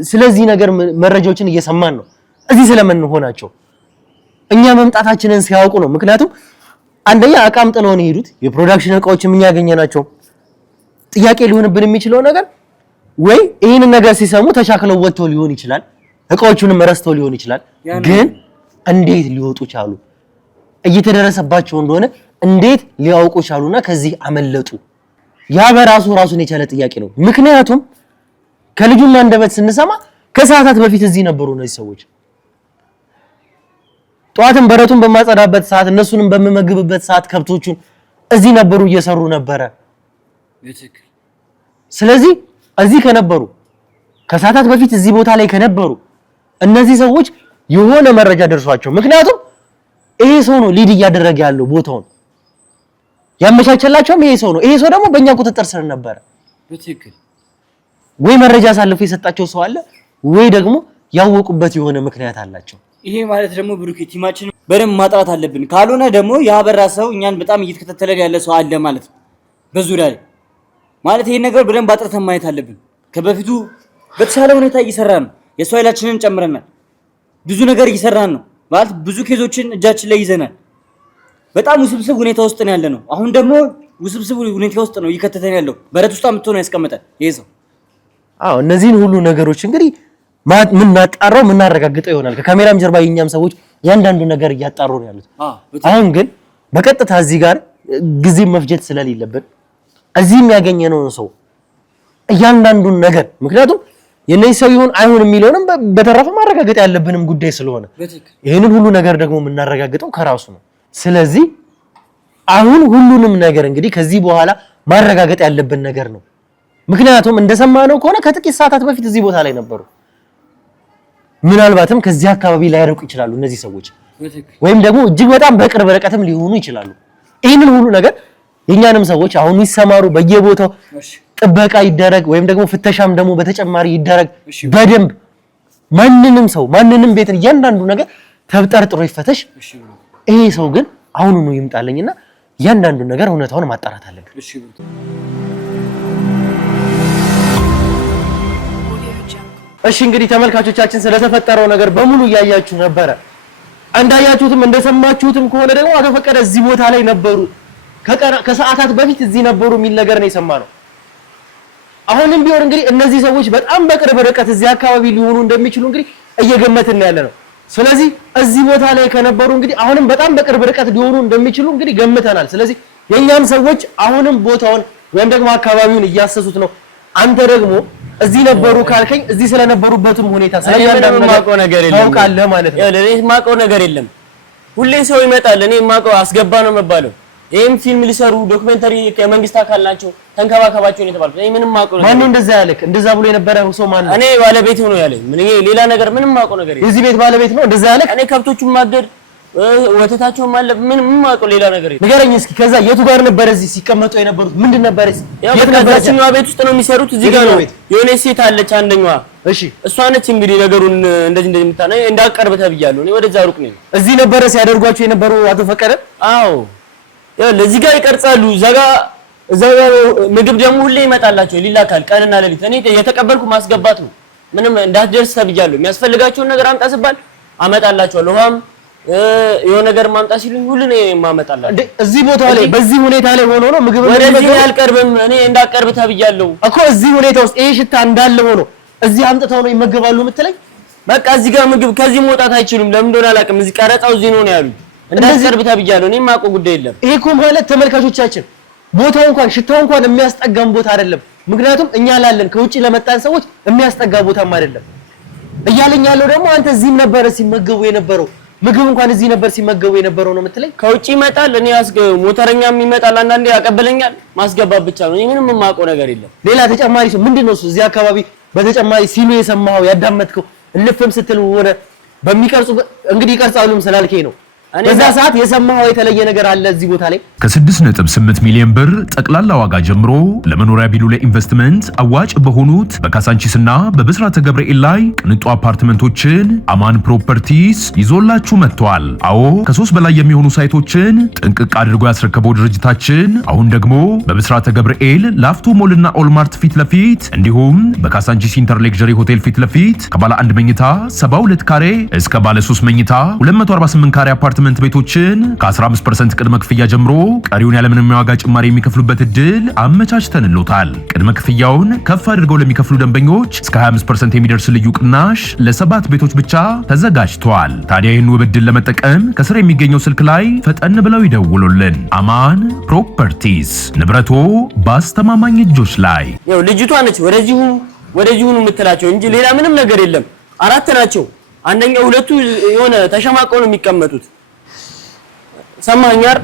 ስለዚህ ነገር መረጃዎችን እየሰማን ነው እዚህ ስለምንሆናቸው እኛ መምጣታችንን ሲያውቁ ነው። ምክንያቱም አንደኛ አቃም ጥለው ነው የሄዱት። የፕሮዳክሽን እቃዎችም እኛ ያገኘናቸው ጥያቄ ሊሆንብን የሚችለው ነገር ወይ ይሄን ነገር ሲሰሙ ተሻክለው ወጥተው ሊሆን ይችላል፣ እቃዎቹንም ረስተው ሊሆን ይችላል። ግን እንዴት ሊወጡ ቻሉ? እየተደረሰባቸው እንደሆነ እንዴት ሊያውቁ ቻሉና ከዚህ አመለጡ? ያ በራሱ ራሱን የቻለ ጥያቄ ነው። ምክንያቱም ከልጁና አንደበት ስንሰማ ከሰዓታት በፊት እዚህ ነበሩ እነዚህ ሰዎች። ጧትን በረቱን በማጸዳበት ሰዓት እነሱንም በመመግብበት ሰዓት ከብቶቹን እዚህ ነበሩ እየሰሩ ነበረ። ስለዚህ እዚህ ከነበሩ ከሰዓታት በፊት እዚህ ቦታ ላይ ከነበሩ እነዚህ ሰዎች የሆነ መረጃ ደርሷቸው፣ ምክንያቱም ይሄ ሰው ነው ሊድ እያደረገ ያለው ቦታውን ያመቻቸላቸውም ይሄ ሰው ነው። ይሄ ሰው ደግሞ በእኛ ቁጥጥር ስር ነበረ። በትክክል ወይ መረጃ አሳልፎ የሰጣቸው ሰው አለ ወይ ደግሞ ያወቁበት የሆነ ምክንያት አላቸው። ይሄ ማለት ደግሞ ብሩክ ቲማችን በደንብ ማጥራት አለብን። ካልሆነ ደግሞ ያበራ ሰው እኛን በጣም እየተከታተለን ያለ ሰው አለ ማለት ነው በዙሪያ ላይ ማለት ይሄን ነገር በደንብ አጥርተን ማየት አለብን። ከበፊቱ በተሻለ ሁኔታ እየሰራን ነው። የሰው ኃይላችንን ጨምረናል። ብዙ ነገር እየሰራን ነው ማለት ብዙ ኬዞችን እጃችን ላይ ይዘናል። በጣም ውስብስብ ሁኔታ ውስጥ ነው ያለነው። አሁን ደግሞ ውስብስብ ሁኔታ ውስጥ ነው እየከተተን ያለው። በረት ውስጥ አምጥቶ ነው ያስቀመጠን ይሄ ሰው። እነዚህን ሁሉ ነገሮች እንግዲህ ምናጣራው ምናረጋግጠው ይሆናል። ከካሜራም ጀርባ የኛም ሰዎች ያንዳንዱ ነገር እያጣሩ ነው ያሉት። አሁን ግን በቀጥታ እዚህ ጋር ጊዜ መፍጀት ስለሌለብን እዚህ የሚያገኘነው ሰው እያንዳንዱን ነገር ምክንያቱም የነዚህ ሰው ይሁን አይሁን የሚለውንም በተረፈ ማረጋገጥ ያለብንም ጉዳይ ስለሆነ ይሄንን ሁሉ ነገር ደግሞ የምናረጋግጠው ከራሱ ነው። ስለዚህ አሁን ሁሉንም ነገር እንግዲህ ከዚህ በኋላ ማረጋገጥ ያለብን ነገር ነው። ምክንያቱም እንደሰማነው ከሆነ ከጥቂት ሰዓታት በፊት እዚህ ቦታ ላይ ነበሩ። ምናልባትም ከዚህ አካባቢ ላይርቁ ይችላሉ እነዚህ ሰዎች ወይም ደግሞ እጅግ በጣም በቅርብ ርቀትም ሊሆኑ ይችላሉ። ይሄንን ሁሉ ነገር የኛንም ሰዎች አሁን ይሰማሩ፣ በየቦታው ጥበቃ ይደረግ ወይም ደግሞ ፍተሻም ደግሞ በተጨማሪ ይደረግ በደንብ ማንንም ሰው ማንንም ቤትን እያንዳንዱ ነገር ተብጠርጥሮ ይፈተሽ። ይሄ ሰው ግን አሁኑኑ ይምጣልኝና እያንዳንዱ ነገር እውነታውን ማጣራት አለብን። እሺ እንግዲህ ተመልካቾቻችን ስለተፈጠረው ነገር በሙሉ እያያችሁ ነበረ። እንዳያችሁትም እንደሰማችሁትም ከሆነ ደግሞ አቶ ፈቀደ እዚህ ቦታ ላይ ነበሩ፣ ከሰዓታት በፊት እዚህ ነበሩ የሚል ነገር ነው የሰማነው። አሁንም ቢሆን እንግዲህ እነዚህ ሰዎች በጣም በቅርብ ርቀት እዚህ አካባቢ ሊሆኑ እንደሚችሉ እንግዲህ እየገመትን ያለ ነው። ስለዚህ እዚህ ቦታ ላይ ከነበሩ እንግዲህ አሁንም በጣም በቅርብ ርቀት ሊሆኑ እንደሚችሉ እንግዲህ ገምተናል። ስለዚህ የኛም ሰዎች አሁንም ቦታውን ወይም ደግሞ አካባቢውን እያሰሱት ነው። አንተ ደግሞ እዚህ ነበሩ ካልከኝ እዚህ ስለነበሩበትም ሁኔታ ስለያንዳንዱ ነገር ታውቃለህ ማለት ነው። እኔ የማውቀው ነገር የለም። ሁሌ ሰው ይመጣል። እኔ የማውቀው አስገባ ነው የምባለው። ይሄም ፊልም ሊሰሩ ዶክመንተሪ ከመንግስት አካል ናቸው ተንከባከባቸው ነው የተባልኩት። እኔ ምንም ማውቀው ነገር ማን እንደዛ ያለክ እንደዛ ብሎ የነበረ ሰው ማን ነው? እኔ ባለቤት ነው ያለኝ። ምን ይሄ ሌላ ነገር ምንም ማውቀው ነገር የለም። የዚህ ቤት ባለቤት ነው እንደዛ ያለክ? እኔ ከብቶቹን ማገድ ወተታቸውን ማለብ ምንም ማውቀው ሌላ ነገር የለም። ንገረኝ እስኪ ከዛ የቱ ጋር ነበር እዚህ ሲቀመጡ የነበሩት ምንድን ነበር? የት ነበር? እዚህኛው ቤት ውስጥ ነው የሚሰሩት። እዚህ ጋር ነው የሆነ ሴት አለች አንደኛዋ። እሺ እሷ ነች እንግዲህ ነገሩን እንደዚህ የምታነው እንዳቀርብ ተብያለሁ። እኔ ወደዛ ሩቅ ነኝ። እዚህ ነበር ሲያደርጓቸው የነበሩ አቶ ፈቀደ? አዎ ለዚህ ጋር ይቀርጻሉ። እዛ ምግብ ደግሞ ሁሌ ይመጣላቸው ሊላካል ቀንና ሌሊት። እኔ የተቀበልኩ ማስገባት ነው። ምንም እንዳትደርስ ተብያለሁ። የሚያስፈልጋቸውን ነገር አምጣ ስባል አመጣላቸዋለሁ። ውሃም የሆነ ነገር ማምጣ ሲሉኝ ሁሉ ነው የማመጣላቸው። እዚህ ቦታ ላይ በዚህ ሁኔታ ላይ ሆኖ ነው ምግብ ወደዚህ አልቀርብም። እኔ እንዳቀርብ ተብያለሁ እኮ። እዚህ ሁኔታ ውስጥ ይሄ ሽታ እንዳለ ሆኖ እዚህ አምጥተው ነው ይመገባሉ የምትለኝ? በቃ እዚህ ጋር ምግብ ከዚህ መውጣት አይችሉም። ለምን እንደሆነ አላውቅም። እዚህ ቀረጻው እዚህ ነው ያሉኝ። እንዳቀርብ ተብያለሁ። እኔ የማውቀው ጉዳይ የለም። ይሄ እኮ ማለት ተመልካቾቻችን ቦታው እንኳን ሽታው እንኳን የሚያስጠጋም ቦታ አይደለም። ምክንያቱም እኛ ላለን ከውጪ ለመጣን ሰዎች የሚያስጠጋ ቦታም አይደለም። እያለኝ ያለው ደግሞ አንተ እዚህም ነበር ሲመገቡ የነበረው ምግብ እንኳን እዚህ ነበር ሲመገቡ የነበረው ነው የምትለኝ? ከውጪ ይመጣል። እኔ ሞተረኛም ይመጣል አንዳንዴ ያቀበለኛል። ማስገባት ብቻ ነው። እኔ ምንም የማውቀው ነገር የለም። ሌላ ተጨማሪ ሰው ምንድነው እሱ እዚህ አካባቢ በተጨማሪ ሲሉ የሰማኸው ያዳመጥከው እልፍም ስትል ሆነ በሚቀርጹ እንግዲህ ይቀርጻሉም ስላልከኝ ነው በዛ ሰዓት የሰማኸው የተለየ ነገር አለ እዚህ ቦታ ላይ? ከ6.8 ሚሊዮን ብር ጠቅላላ ዋጋ ጀምሮ ለመኖሪያ ቢሉ ለኢንቨስትመንት አዋጭ በሆኑት በካሳንቺስና በብስራተ ገብርኤል ላይ ቅንጡ አፓርትመንቶችን አማን ፕሮፐርቲስ ይዞላችሁ መጥቷል። አዎ ከ3 በላይ የሚሆኑ ሳይቶችን ጥንቅቅ አድርጎ ያስረከበው ድርጅታችን አሁን ደግሞ በብስራተ ገብርኤል ላፍቶ ሞልና ኦልማርት ፊት ለፊት እንዲሁም በካሳንቺስ ኢንተር ሌክዠሪ ሆቴል ፊት ለፊት ከባለ 1 መኝታ 72 ካሬ እስከ ባለ 3 መኝታ 248 ካሬ አፓርትመንት ቤቶችን ከ15% ቅድመ ክፍያ ጀምሮ ቀሪውን ያለምንም የዋጋ ጭማሪ የሚከፍሉበት እድል አመቻችተንልዎታል። ቅድመ ክፍያውን ከፍ አድርገው ለሚከፍሉ ደንበኞች እስከ 25% የሚደርስ ልዩ ቅናሽ ለ7 ቤቶች ብቻ ተዘጋጅቷል። ታዲያ ይህን ውብ እድል ለመጠቀም ከስር የሚገኘው ስልክ ላይ ፈጠን ብለው ይደውሉልን። አማን ፕሮፐርቲስ ንብረቶ በአስተማማኝ እጆች ላይ። ያው ልጅቷ ነች ወደዚሁ የምትላቸው እንጂ ሌላ ምንም ነገር የለም። 4 ናቸው። አንደኛው ሁለቱ የሆነ ተሸማቀው ነው የሚቀመጡት። ሰማኛር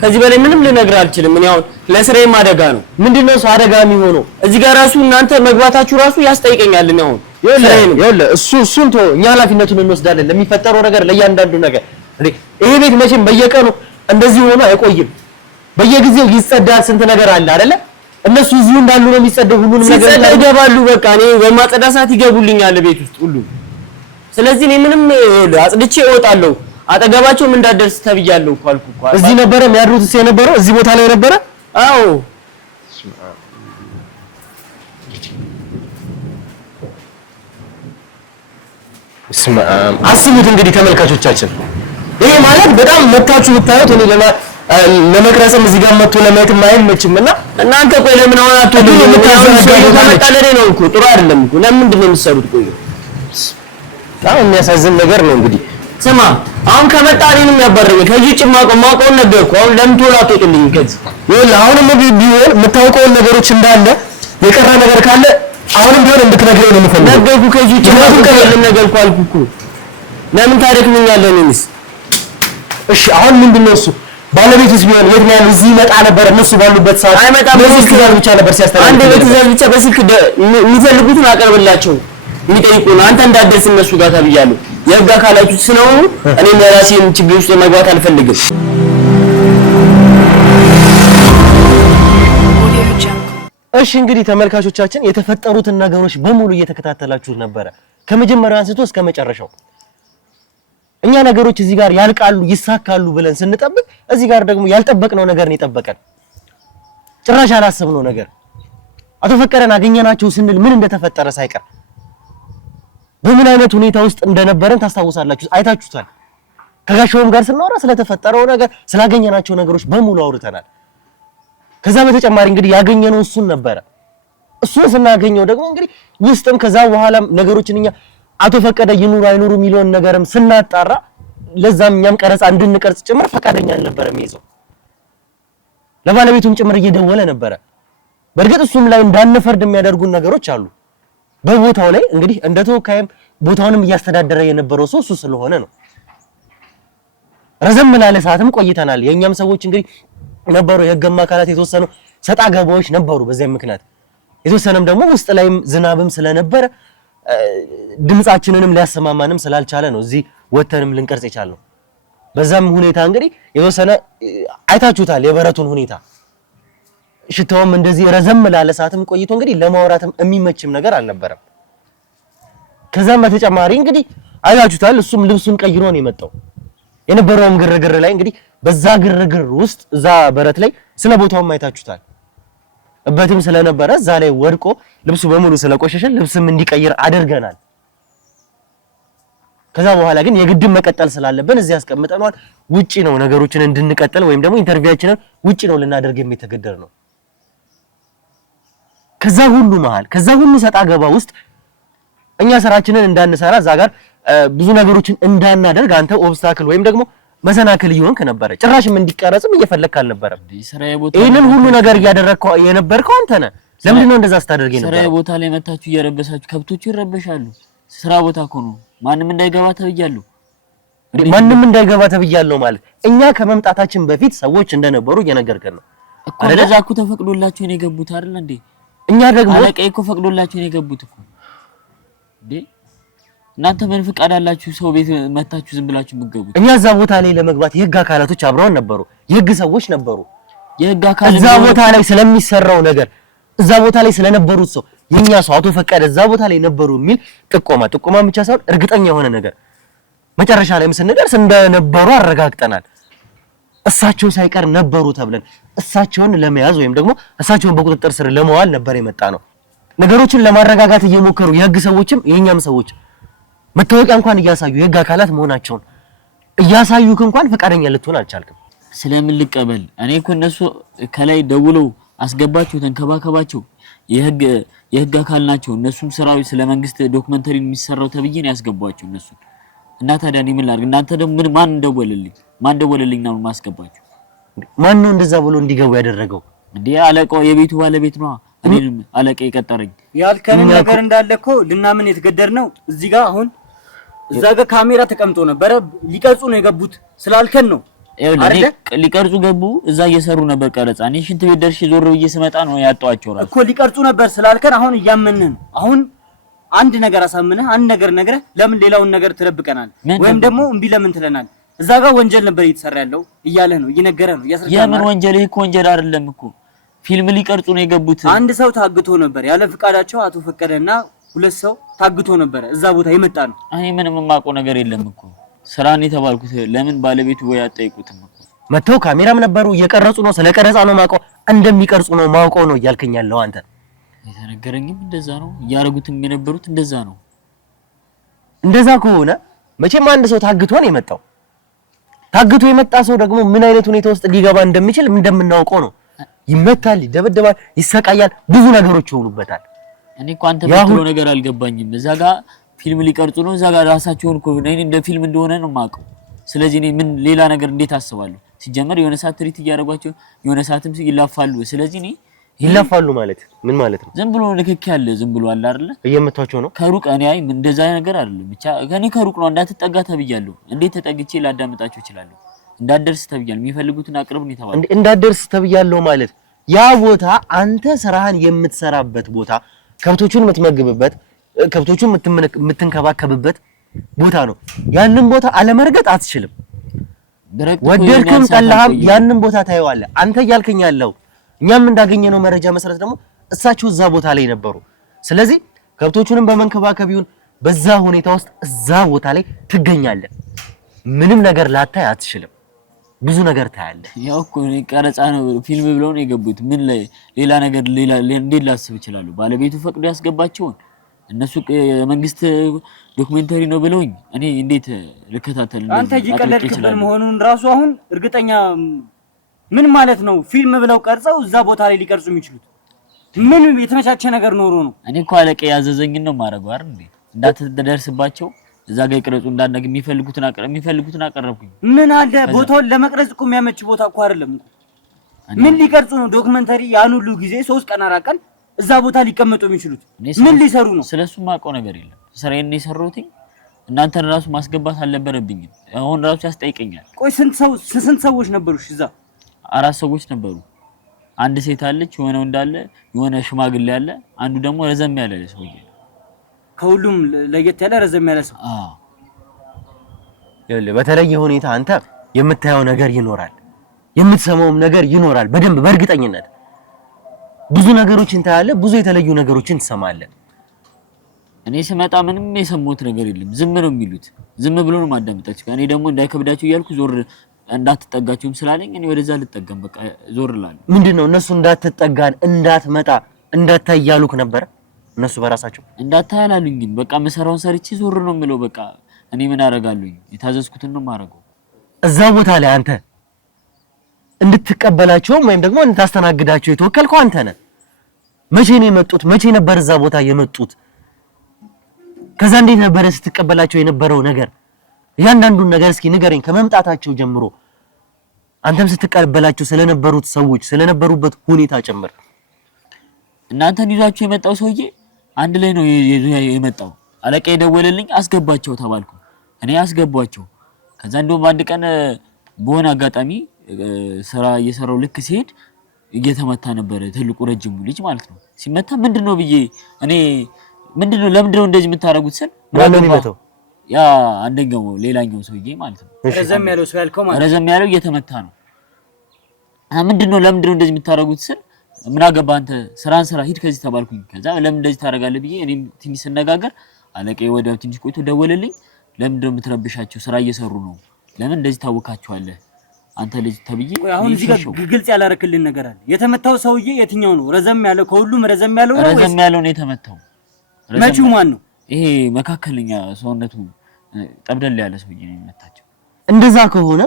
ከዚህ በላይ ምንም ልነግር አልችልም። እኔ አሁን ለስራዬ አደጋ ነው። ምንድነው እሱ አደጋ የሚሆነው? እዚህ ጋር ራሱ እናንተ መግባታችሁ ራሱ ያስጠይቀኛል። እኔ አሁን ይኸውልህ እሱን ተው፣ እኛ ኃላፊነቱን እንወስዳለን ለሚፈጠረው ነገር ለእያንዳንዱ ነገር። ይሄ ቤት መቼም በየቀኑ እንደዚህ ሆኖ አይቆይም። በየጊዜው ይጸዳል። ስንት ነገር አለ አይደለ? እነሱ እዚሁ እንዳሉ ነው የሚጸደው። ሁሉንም ነገር ይገባሉ። በቃ እኔ በማጸዳ ሰዓት ይገቡልኛል ቤት ውስጥ ሁሉ። ስለዚህ እኔ ምንም አጽድቼ እወጣለሁ። አጠገባቸውም እንዳደርስ ተብያለሁ እኮ አልኩ እኮ። እዚህ ነበር የሚያድሩት የነበረው? እዚህ ቦታ ላይ ነበረ? አዎ። አስቡት እንግዲህ ተመልካቾቻችን፣ ይሄ ማለት በጣም መታችሁ ብታዩት እኔ ለመቅረጽም እዚህ ጋር መጥቶ ለማየት የማይመችም እና እናንተ ቆይ ለምን አሁን አትወዱም? የምታዘጋጁት ነው እኮ ጥሩ አይደለም እኮ። ለምንድን ነው የምትሰሩት? ቆይ በጣም የሚያሳዝን ነገር ነው። እንግዲህ ስማ አሁን ከመጣ እኔንም ያባረኝ ከዚህ ውጭ ማውቀውን ነገርኩ። አሁን ለምን ቶሎ አትወጡልኝ? ከዚህ ይኸውልህ አሁንም ቢሆን የምታውቀውን ነገሮች እንዳለ የቀረ ነገር ካለ አሁንም ቢሆን እንድትነግረኝ ነው የምፈልገው። ነገርኩህ። ከዚህ ውጭ ማውቀውን ነገር እኮ አልኩህ እኮ። ለምን ታደክመኛለህ? እኔንስ እሺ አሁን ምንድነው እሱ ባለቤቱስ ቢሆን የት ነው ያለው? እዚህ ይመጣ ነበር እነሱ ባሉበት ሰዓት አይመጣም። በስልክ ብቻ ነበር ሲያስተላልፍ። አንድ ቤተሰብ ብቻ በስልክ የሚፈልጉትን አቀርብላቸው የሚጠይቁ ነው። አንተ እንዳደርስ እነሱ ጋር ተብያለሁ። የህግ አካላቶች ስለሆኑ እኔም የራሴን ችግር ውስጥ መግባት አልፈልግም። እሺ እንግዲህ ተመልካቾቻችን የተፈጠሩትን ነገሮች በሙሉ እየተከታተላችሁ ነበረ ከመጀመሪያው አንስቶ እስከ መጨረሻው። እኛ ነገሮች እዚህ ጋር ያልቃሉ ይሳካሉ ብለን ስንጠብቅ እዚህ ጋር ደግሞ ያልጠበቅነው ነገር ነው የጠበቀን። ጭራሽ አላሰብነው ነገር አቶ ፈቀደን አገኘናቸው ስንል ምን እንደተፈጠረ ሳይቀር በምን አይነት ሁኔታ ውስጥ እንደነበረን ታስታውሳላችሁ፣ አይታችሁታል። ከጋሻውም ጋር ስናወራ ስለተፈጠረው ነገር ስላገኘናቸው ነገሮች በሙሉ አውርተናል። ከዛ በተጨማሪ እንግዲህ ያገኘነው እሱን ነበረ። እሱን ስናገኘው ደግሞ እንግዲህ ውስጥም ከዛ በኋላ ነገሮችን እኛ አቶ ፈቀደ ይኑሩ አይኑሩ የሚለውን ነገርም ስናጣራ ለዛም እኛም ቀረጻ እንድንቀርጽ ጭምር ፈቃደኛ አልነበረም ይዘው ለባለቤቱም ጭምር እየደወለ ነበረ። በእርግጥ እሱም ላይ እንዳንፈርድ የሚያደርጉን ነገሮች አሉ። በቦታው ላይ እንግዲህ እንደ ተወካይም ቦታውንም እያስተዳደረ የነበረው ሰው እሱ ስለሆነ ነው። ረዘም ላለ ሰዓትም ቆይተናል። የኛም ሰዎች እንግዲህ ነበሩ የህግማ አካላት የተወሰኑ ሰጣ ገባዎች ነበሩ። በዚያ ምክንያት የተወሰነም ደግሞ ውስጥ ላይም ዝናብም ስለነበረ ድምጻችንንም ሊያሰማማንም ስላልቻለ ነው እዚህ ወተንም ልንቀርጽ የቻልነው። በዛም ሁኔታ እንግዲህ የተወሰነ አይታችሁታል የበረቱን ሁኔታ። ሽታውም እንደዚህ ረዘም ላለ ሰዓትም ቆይቶ እንግዲህ ለማውራትም የሚመችም ነገር አልነበረም። ከዛም በተጨማሪ እንግዲህ አይታችሁታል እሱም ልብሱን ቀይሮ ነው የመጣው። የነበረውም ግርግር ላይ እንግዲህ በዛ ግርግር ውስጥ እዛ በረት ላይ ስለ ቦታውም አይታችሁታል። እበትም ስለነበረ እዛ ላይ ወድቆ ልብሱ በሙሉ ስለቆሸሸ ልብስም እንዲቀይር አድርገናል። ከዛ በኋላ ግን የግድም መቀጠል ስላለብን እዚህ ያስቀምጠናል። ውጪ ነው ነገሮችን እንድንቀጥል ወይም ደግሞ ኢንተርቪዋችንን ውጪ ነው ልናደርግ የሚተገደር ነው። ከዛ ሁሉ መሃል ከዛ ሁሉ ሰጣ ገባ ውስጥ እኛ ስራችንን እንዳንሰራ እዛ ጋር ብዙ ነገሮችን እንዳናደርግ አንተ ኦብስታክል ወይም ደግሞ መሰናክል እየሆንክ ነበረ። ጭራሽም እንዲቀረጽም እየፈለክ አልነበረም። ይሄንን ሁሉ ነገር እያደረግከው የነበርከው አንተ ነህ። ለምንድን ነው እንደዛ ስታደርግ የነበረው? ስራ ቦታ ላይ መታችሁ እየረበሳችሁ ከብቶቹ ይረበሻሉ። ስራ ቦታ እኮ ነው። ማንም እንዳይገባ ተብያለሁ። ማንም እንዳይገባ ተብያለሁ ማለት እኛ ከመምጣታችን በፊት ሰዎች እንደነበሩ እየነገርከን ነው እኮ። እንደዛ እኮ ተፈቅዶላችሁ ነው የገቡት አይደል እንዴ? እኛ ደግሞ አለቃዬ እኮ ፈቅዶላችሁ ነው የገቡት እኮ እንዴ። እናንተ ምን ፍቃድ አላችሁ ሰው ቤት መታችሁ ዝም ብላችሁ የምትገቡት? እኛ እዛ ቦታ ላይ ለመግባት የህግ አካላቶች አብረውን ነበሩ፣ የህግ ሰዎች ነበሩ። የህግ አካል እዛ ቦታ ላይ ስለሚሰራው ነገር እዛ ቦታ ላይ ስለነበሩት ሰው የኛ ሰው አቶ ፈቀደ እዛ ቦታ ላይ ነበሩ የሚል ጥቆማ ብቻ ሳይሆን እርግጠኛ የሆነ ነገር መጨረሻ ላይም ስንደርስ እንደነበሩ አረጋግጠናል። እሳቸው ሳይቀር ነበሩ ተብለን እሳቸውን ለመያዝ ወይም ደግሞ እሳቸውን በቁጥጥር ስር ለማዋል ነበር የመጣ ነው። ነገሮችን ለማረጋጋት እየሞከሩ የህግ ሰዎችም የኛም ሰዎች መታወቂያ እንኳን እያሳዩ የህግ አካላት መሆናቸውን እያሳዩክ እንኳን ፈቃደኛ ልትሆን አልቻልክም። ስለምን ልቀበል? እኔ እኮ እነሱ ከላይ ደውለው አስገባቸው ተንከባከባቸው የህግ አካል ናቸው። እነሱም ስራው ስለ መንግስት ዶክመንተሪ የሚሰራው ተብዬ ነው ያስገባቸው እነሱ። እና ታዲያ እኔ ምን ላድርግ? እናንተ ደግሞ ምን ማን ደወለልኝ ነው ማስገባቸው? ማን ነው እንደዛ ብሎ እንዲገቡ ያደረገው? እንዴ አለቃው የቤቱ ባለቤት ነው። እኔንም አለቃ ይቀጠረኝ ያልከን ነገር እንዳለ እኮ ልናምን የተገደድነው እዚህ ጋር አሁን እዛ ጋር ካሜራ ተቀምጦ ነበረ። ሊቀርጹ ነው የገቡት ስላልከን ነው አይደል? ሊቀርጹ ገቡ። እዛ እየሰሩ ነበር ቀረጻ። እኔ ሽንት ቤት ደርሼ ዞር ብዬ ስመጣ ነው ያጣዋቸው ራሱ እኮ ሊቀርጹ ነበር ስላልከን አሁን እያመንህ ነው። አሁን አንድ ነገር አሳምነህ አንድ ነገር ነግረህ ለምን ሌላውን ነገር ትረብቀናል? ወይም ደግሞ እምቢ ለምን ትለናል? እዛ ጋር ወንጀል ነበር እየተሰራ ያለው እያለህ ነው፣ እየነገረህ ነው፣ እያስረዳህ ነው። የምን ወንጀል? ይሄ እኮ ወንጀል አይደለም እኮ ፊልም ሊቀርጹ ነው የገቡት። አንድ ሰው ታግቶ ነበር ያለ ፍቃዳቸው። አቶ ፈቀደና ሁለት ሰው ታግቶ ነበር እዛ ቦታ የመጣ ነው። እኔ ምንም የማውቀው ነገር የለም እኮ ስራን የተባልኩት። ለምን ባለቤቱ ወይ አጠይቁትም እኮ መተው ካሜራም ነበሩ እየቀረጹ ነው። ስለ ቀረጻ ነው ማውቀው፣ እንደሚቀርጹ ነው ማውቀው ነው እያልከኝ ያለው አንተ። የተነገረኝም እንደዛ ነው፣ እያረጉትም የነበሩት እንደዛ ነው። እንደዛ ከሆነ መቼም አንድ ሰው ታግቶ ነው የመጣው። ታግቶ የመጣ ሰው ደግሞ ምን አይነት ሁኔታ ውስጥ ሊገባ እንደሚችል እንደምናውቀው ነው። ይመታል፣ ይደበደባል፣ ይሰቃያል፣ ብዙ ነገሮች ይሆኑበታል። እኔ እኮ አንተ የምትለው ነገር አልገባኝም። እዛ ጋር ፊልም ሊቀርጹ ነው፣ እዛ ጋር ራሳቸውን እኮ እኔ እንደ ፊልም እንደሆነ ነው የማውቀው። ስለዚህ እኔ ምን ሌላ ነገር እንዴት አስባለሁ? ሲጀመር የሆነ ሰዓት ትሪት እያደረጓቸው የሆነ ሰዓትም ይላፋሉ። ስለዚህ እኔ ይላፋሉ ማለት ምን ማለት ነው? ዝም ብሎ ንክክ ያለ ዝም ብሎ አለ አይደለ? እየመቷቸው ነው ከሩቅ። እኔ አይ እንደዛ ነገር አይደለም፣ ብቻ ከኔ ከሩቅ ነው። እንዳትጠጋ ተብያለሁ። እንዴት ተጠግቼ ላዳምጣቸው እችላለሁ? እንዳትደርስ ተብያለሁ። የሚፈልጉትን አቅርብ ነው የተባለው። እንዳትደርስ ተብያለሁ ማለት ያ ቦታ አንተ ስራህን የምትሰራበት ቦታ፣ ከብቶቹን የምትመግብበት፣ ከብቶቹን የምትንከባከብበት ቦታ ነው። ያንን ቦታ አለመርገጥ አትችልም። ወደድክም ጠላህም ያንን ቦታ ታየዋለህ። አንተ እያልከኝ ያለው እኛም እንዳገኘነው መረጃ መሰረት ደግሞ እሳቸው እዛ ቦታ ላይ ነበሩ። ስለዚህ ከብቶቹንም በመንከባከብ ይሁን በዛ ሁኔታ ውስጥ እዛ ቦታ ላይ ትገኛለህ። ምንም ነገር ላታይ አትችልም። ብዙ ነገር ታያለህ። ያው እኮ ቀረጻ ነው ፊልም ብለው ነው የገቡት። ምን ላይ ሌላ ነገር እንዴት ላስብ እችላለሁ? ባለቤቱ ፈቅዶ ያስገባቸውን እነሱ የመንግስት ዶክመንተሪ ነው ብለውኝ እኔ እንዴት ልከታተል? አንተ እየቀለድክብን መሆኑን ራሱ አሁን እርግጠኛ ምን ማለት ነው? ፊልም ብለው ቀርጸው እዛ ቦታ ላይ ሊቀርጹ የሚችሉት ምን የተመቻቸ ነገር ኖሮ ነው? እኔ እኮ አለቀ ያዘዘኝን ነው ማረጋው አይደል እንዴ? እንዳትደርስባቸው እዛ ጋር ይቅረጹ እንዳነግ የሚፈልጉትን አቀረብኩኝ። ምን አለ ቦታውን ለመቅረጽ እኮ የሚያመች ቦታ እኮ አይደለም እኮ። ምን ሊቀርጹ ነው? ዶክመንተሪ ያን ሁሉ ጊዜ 3 ቀን 4 ቀን እዛ ቦታ ሊቀመጡ የሚችሉት ምን ሊሰሩ ነው? ስለሱ ማውቀው ነገር የለም። ስራዬን ነው የሰራሁት። እናንተን ራሱ ማስገባት አልነበረብኝም። አሁን ራሱ ያስጠይቀኛል። ቆይ ስንት ሰዎች ነበሩሽ እዛ? 4 ሰዎች ነበሩ። አንድ ሴት አለች፣ የሆነው እንዳለ የሆነ ሽማግሌ አለ፣ አንዱ ደግሞ ረዘም ያለ ሰውዬ። ከሁሉም ለየት ያለ ረዘም ያለ ሰው። በተለየ ሁኔታ አንተ የምታየው ነገር ይኖራል፣ የምትሰማውም ነገር ይኖራል። በደንብ በእርግጠኝነት ብዙ ነገሮችን ታያለህ፣ ብዙ የተለዩ ነገሮችን ትሰማለህ። እኔ ስመጣ ምንም የሰማሁት ነገር የለም። ዝም ነው የሚሉት። ዝም ብሎ ነው ማዳመጣቸው። እኔ ደግሞ እንዳይከብዳቸው እያልኩ ዞር እንዳትጠጋቸውም ስላለኝ እኔ ወደዛ ልጠጋም በቃ ዞር እላለሁ። ምንድነው እነሱ እንዳትጠጋን እንዳትመጣ እንዳታይ ያሉክ ነበር? እነሱ በራሳቸው እንዳታይ አላሉኝ። ግን በቃ መሰራውን ሰርቼ ዞር ነው የምለው። በቃ እኔ ምን አደርጋለሁኝ? የታዘዝኩትን ነው የማደርገው። እዛ ቦታ ላይ አንተ እንድትቀበላቸው ወይም ደግሞ እንድታስተናግዳቸው የተወከልከው አንተ ነህ። መቼ ነው የመጡት? መቼ ነበር እዛ ቦታ የመጡት? ከዛ እንዴት ነበር ስትቀበላቸው የነበረው ነገር? እያንዳንዱን ነገር እስኪ ንገረኝ። ከመምጣታቸው ጀምሮ አንተም ስትቀበላቸው ስለነበሩት ሰዎች ስለነበሩበት ሁኔታ ጭምር። እናንተን ይዟቸው የመጣው ሰውዬ አንድ ላይ ነው የመጣው። አለቃ የደወለልኝ አስገባቸው ተባልኩ። እኔ አስገባቸው። ከዛ እንደውም አንድ ቀን በሆነ አጋጣሚ ስራ እየሰራው ልክ ሲሄድ እየተመታ ነበር። ትልቁ ረጅሙ ልጅ ማለት ነው። ሲመታ ምንድነው ብዬ እኔ ምንድነው ለምንድነው እንደዚህ የምታረጉት ስል ያ አንደኛው ሌላኛው ሰውዬ ማለት ነው። ረዘም ያለው ሰው ያልከው ማለት ረዘም ያለው እየተመታ ነው። ምንድነው ለምንድነው እንደዚህ የምታረጉት ስል ምን አገባ አንተ ስራን ስራ ሂድ ከዚህ ተባልኩኝ። ከዛ ለምን እንደዚህ ታረጋለህ ብዬ እኔም ትንሽ ስነጋገር አለቃዬ ወዲያው ትንሽ ቆይቶ ደወለልኝ። ለምንድነው የምትረብሻቸው? ስራ እየሰሩ ነው። ለምን እንደዚህ ታወካቸዋለህ አንተ ልጅ ተብዬ። አሁን እዚህ ጋር ግልጽ ያላረክልን ነገር አለ። የተመታው ሰውዬ የትኛው ነው? ረዘም ያለው ከሁሉም ረዘም ያለው ነው? ረዘም ያለው ነው የተመታው። መቼው ማን ነው? ይሄ መካከለኛ ሰውነቱ ጠብደል ያለ ሰውዬ ነው የመታቸው። እንደዛ ከሆነ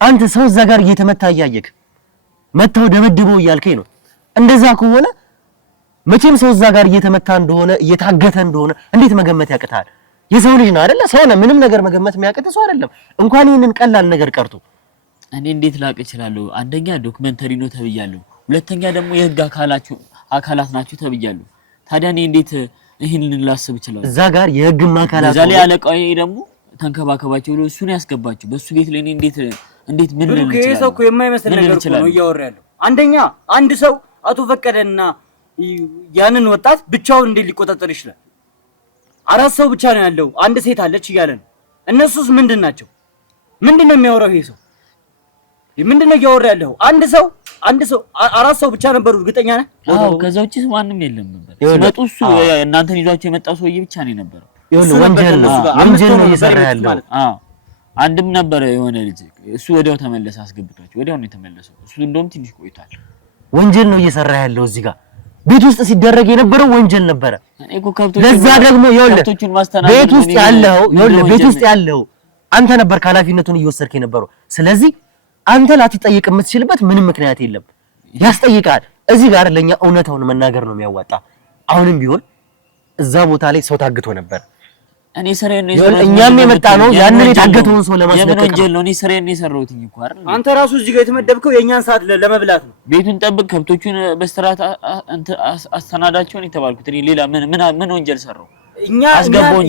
አንተ ሰው እዛ ጋር እየተመታ እያየክ መተው ደበድበው እያልከኝ ነው። እንደዛ ከሆነ መቼም ሰው እዛ ጋር እየተመታ እንደሆነ እየታገተ እንደሆነ እንዴት መገመት ያቅታል? የሰው ልጅ ነው አይደለ? ሰው ነው፣ ምንም ነገር መገመት የሚያቅት ሰው አይደለም። እንኳን ይሄንን ቀላል ነገር ቀርቶ እኔ እንዴት ላቅ እችላለሁ? አንደኛ ዶክመንተሪ ነው ተብያለሁ፣ ሁለተኛ ደግሞ የህግ አካላት ናቸው ተብያለሁ። ታዲያ እኔ እንዴት ይሄንን ላስብ እችላለሁ? እዛ ጋር የህግ አካላት እዛ ላይ አለቃዬ ደግሞ ተንከባከባቸው ብሎ እሱን ያስገባቸው በሱ ቤት ላይ እኔ እንዴት ምን ልል እችላለሁ? ይሄ ሰው እኮ የማይመስል ነገር ነው እያወራ ያለው። አንደኛ አንድ ሰው አቶ ፈቀደና ያንን ወጣት ብቻውን እንዴት ሊቆጣጠር ይችላል? 4 ሰው ብቻ ነው ያለው፣ አንድ ሴት አለች እያለ ነው። እነሱስ ምንድናቸው? ምንድነው የሚያወራው ይሄ ሰው? ምንድነው እያወራ ያለው? አንድ ሰው 4 ሰው ብቻ ነበሩ። እርግጠኛ ነህ? አዎ፣ ከዛ ውጪ ማንም የለም ነበር። ሲመጡ እሱ እናንተን ይዟቸው የመጣው ሰውዬ ብቻ ነው የነበረው። ወንጀል ነው እየሰራ ያለው። አዎ፣ አንድም ነበር የሆነ ልጅ፣ እሱ ወዲያው ተመለሰ። አስገብቷቸው ወዲያው ነው የተመለሰው። እሱ እንደውም ትንሽ ቆይቷል። ወንጀል ነው እየሰራ ያለው። እዚህ ጋር ቤት ውስጥ ሲደረግ የነበረው ወንጀል ነበረ። እኮ ከብቶች ለዛ ደግሞ ቤት ውስጥ ያለው አንተ ነበር ኃላፊነቱን እየወሰድክ የነበረው። ስለዚህ አንተ ላትጠይቅ የምትችልበት ምንም ምክንያት የለም። ያስጠይቃል። እዚህ ጋር ለኛ እውነታውን መናገር ነው የሚያዋጣ። አሁንም ቢሆን እዛ ቦታ ላይ ሰው ታግቶ ነበር። እኔ ስራዬን ነው የሰራሁት። እኛም የመጣ ነው ያንን የታገተውን ሰው ለማስለቀቅ ነው። ወንጀል ነው። እኔ ስራዬን ነው የሰራሁት እኮ አይደል? አንተ ራሱ እዚህ ጋር የተመደብከው የኛን ሰዓት ለመብላት ነው። ቤቱን ጠብቅ፣ ከብቶቹን በስርዓት አስተናዳቸውን የተባልኩት እኔ ሌላ ምን ወንጀል ሰራው?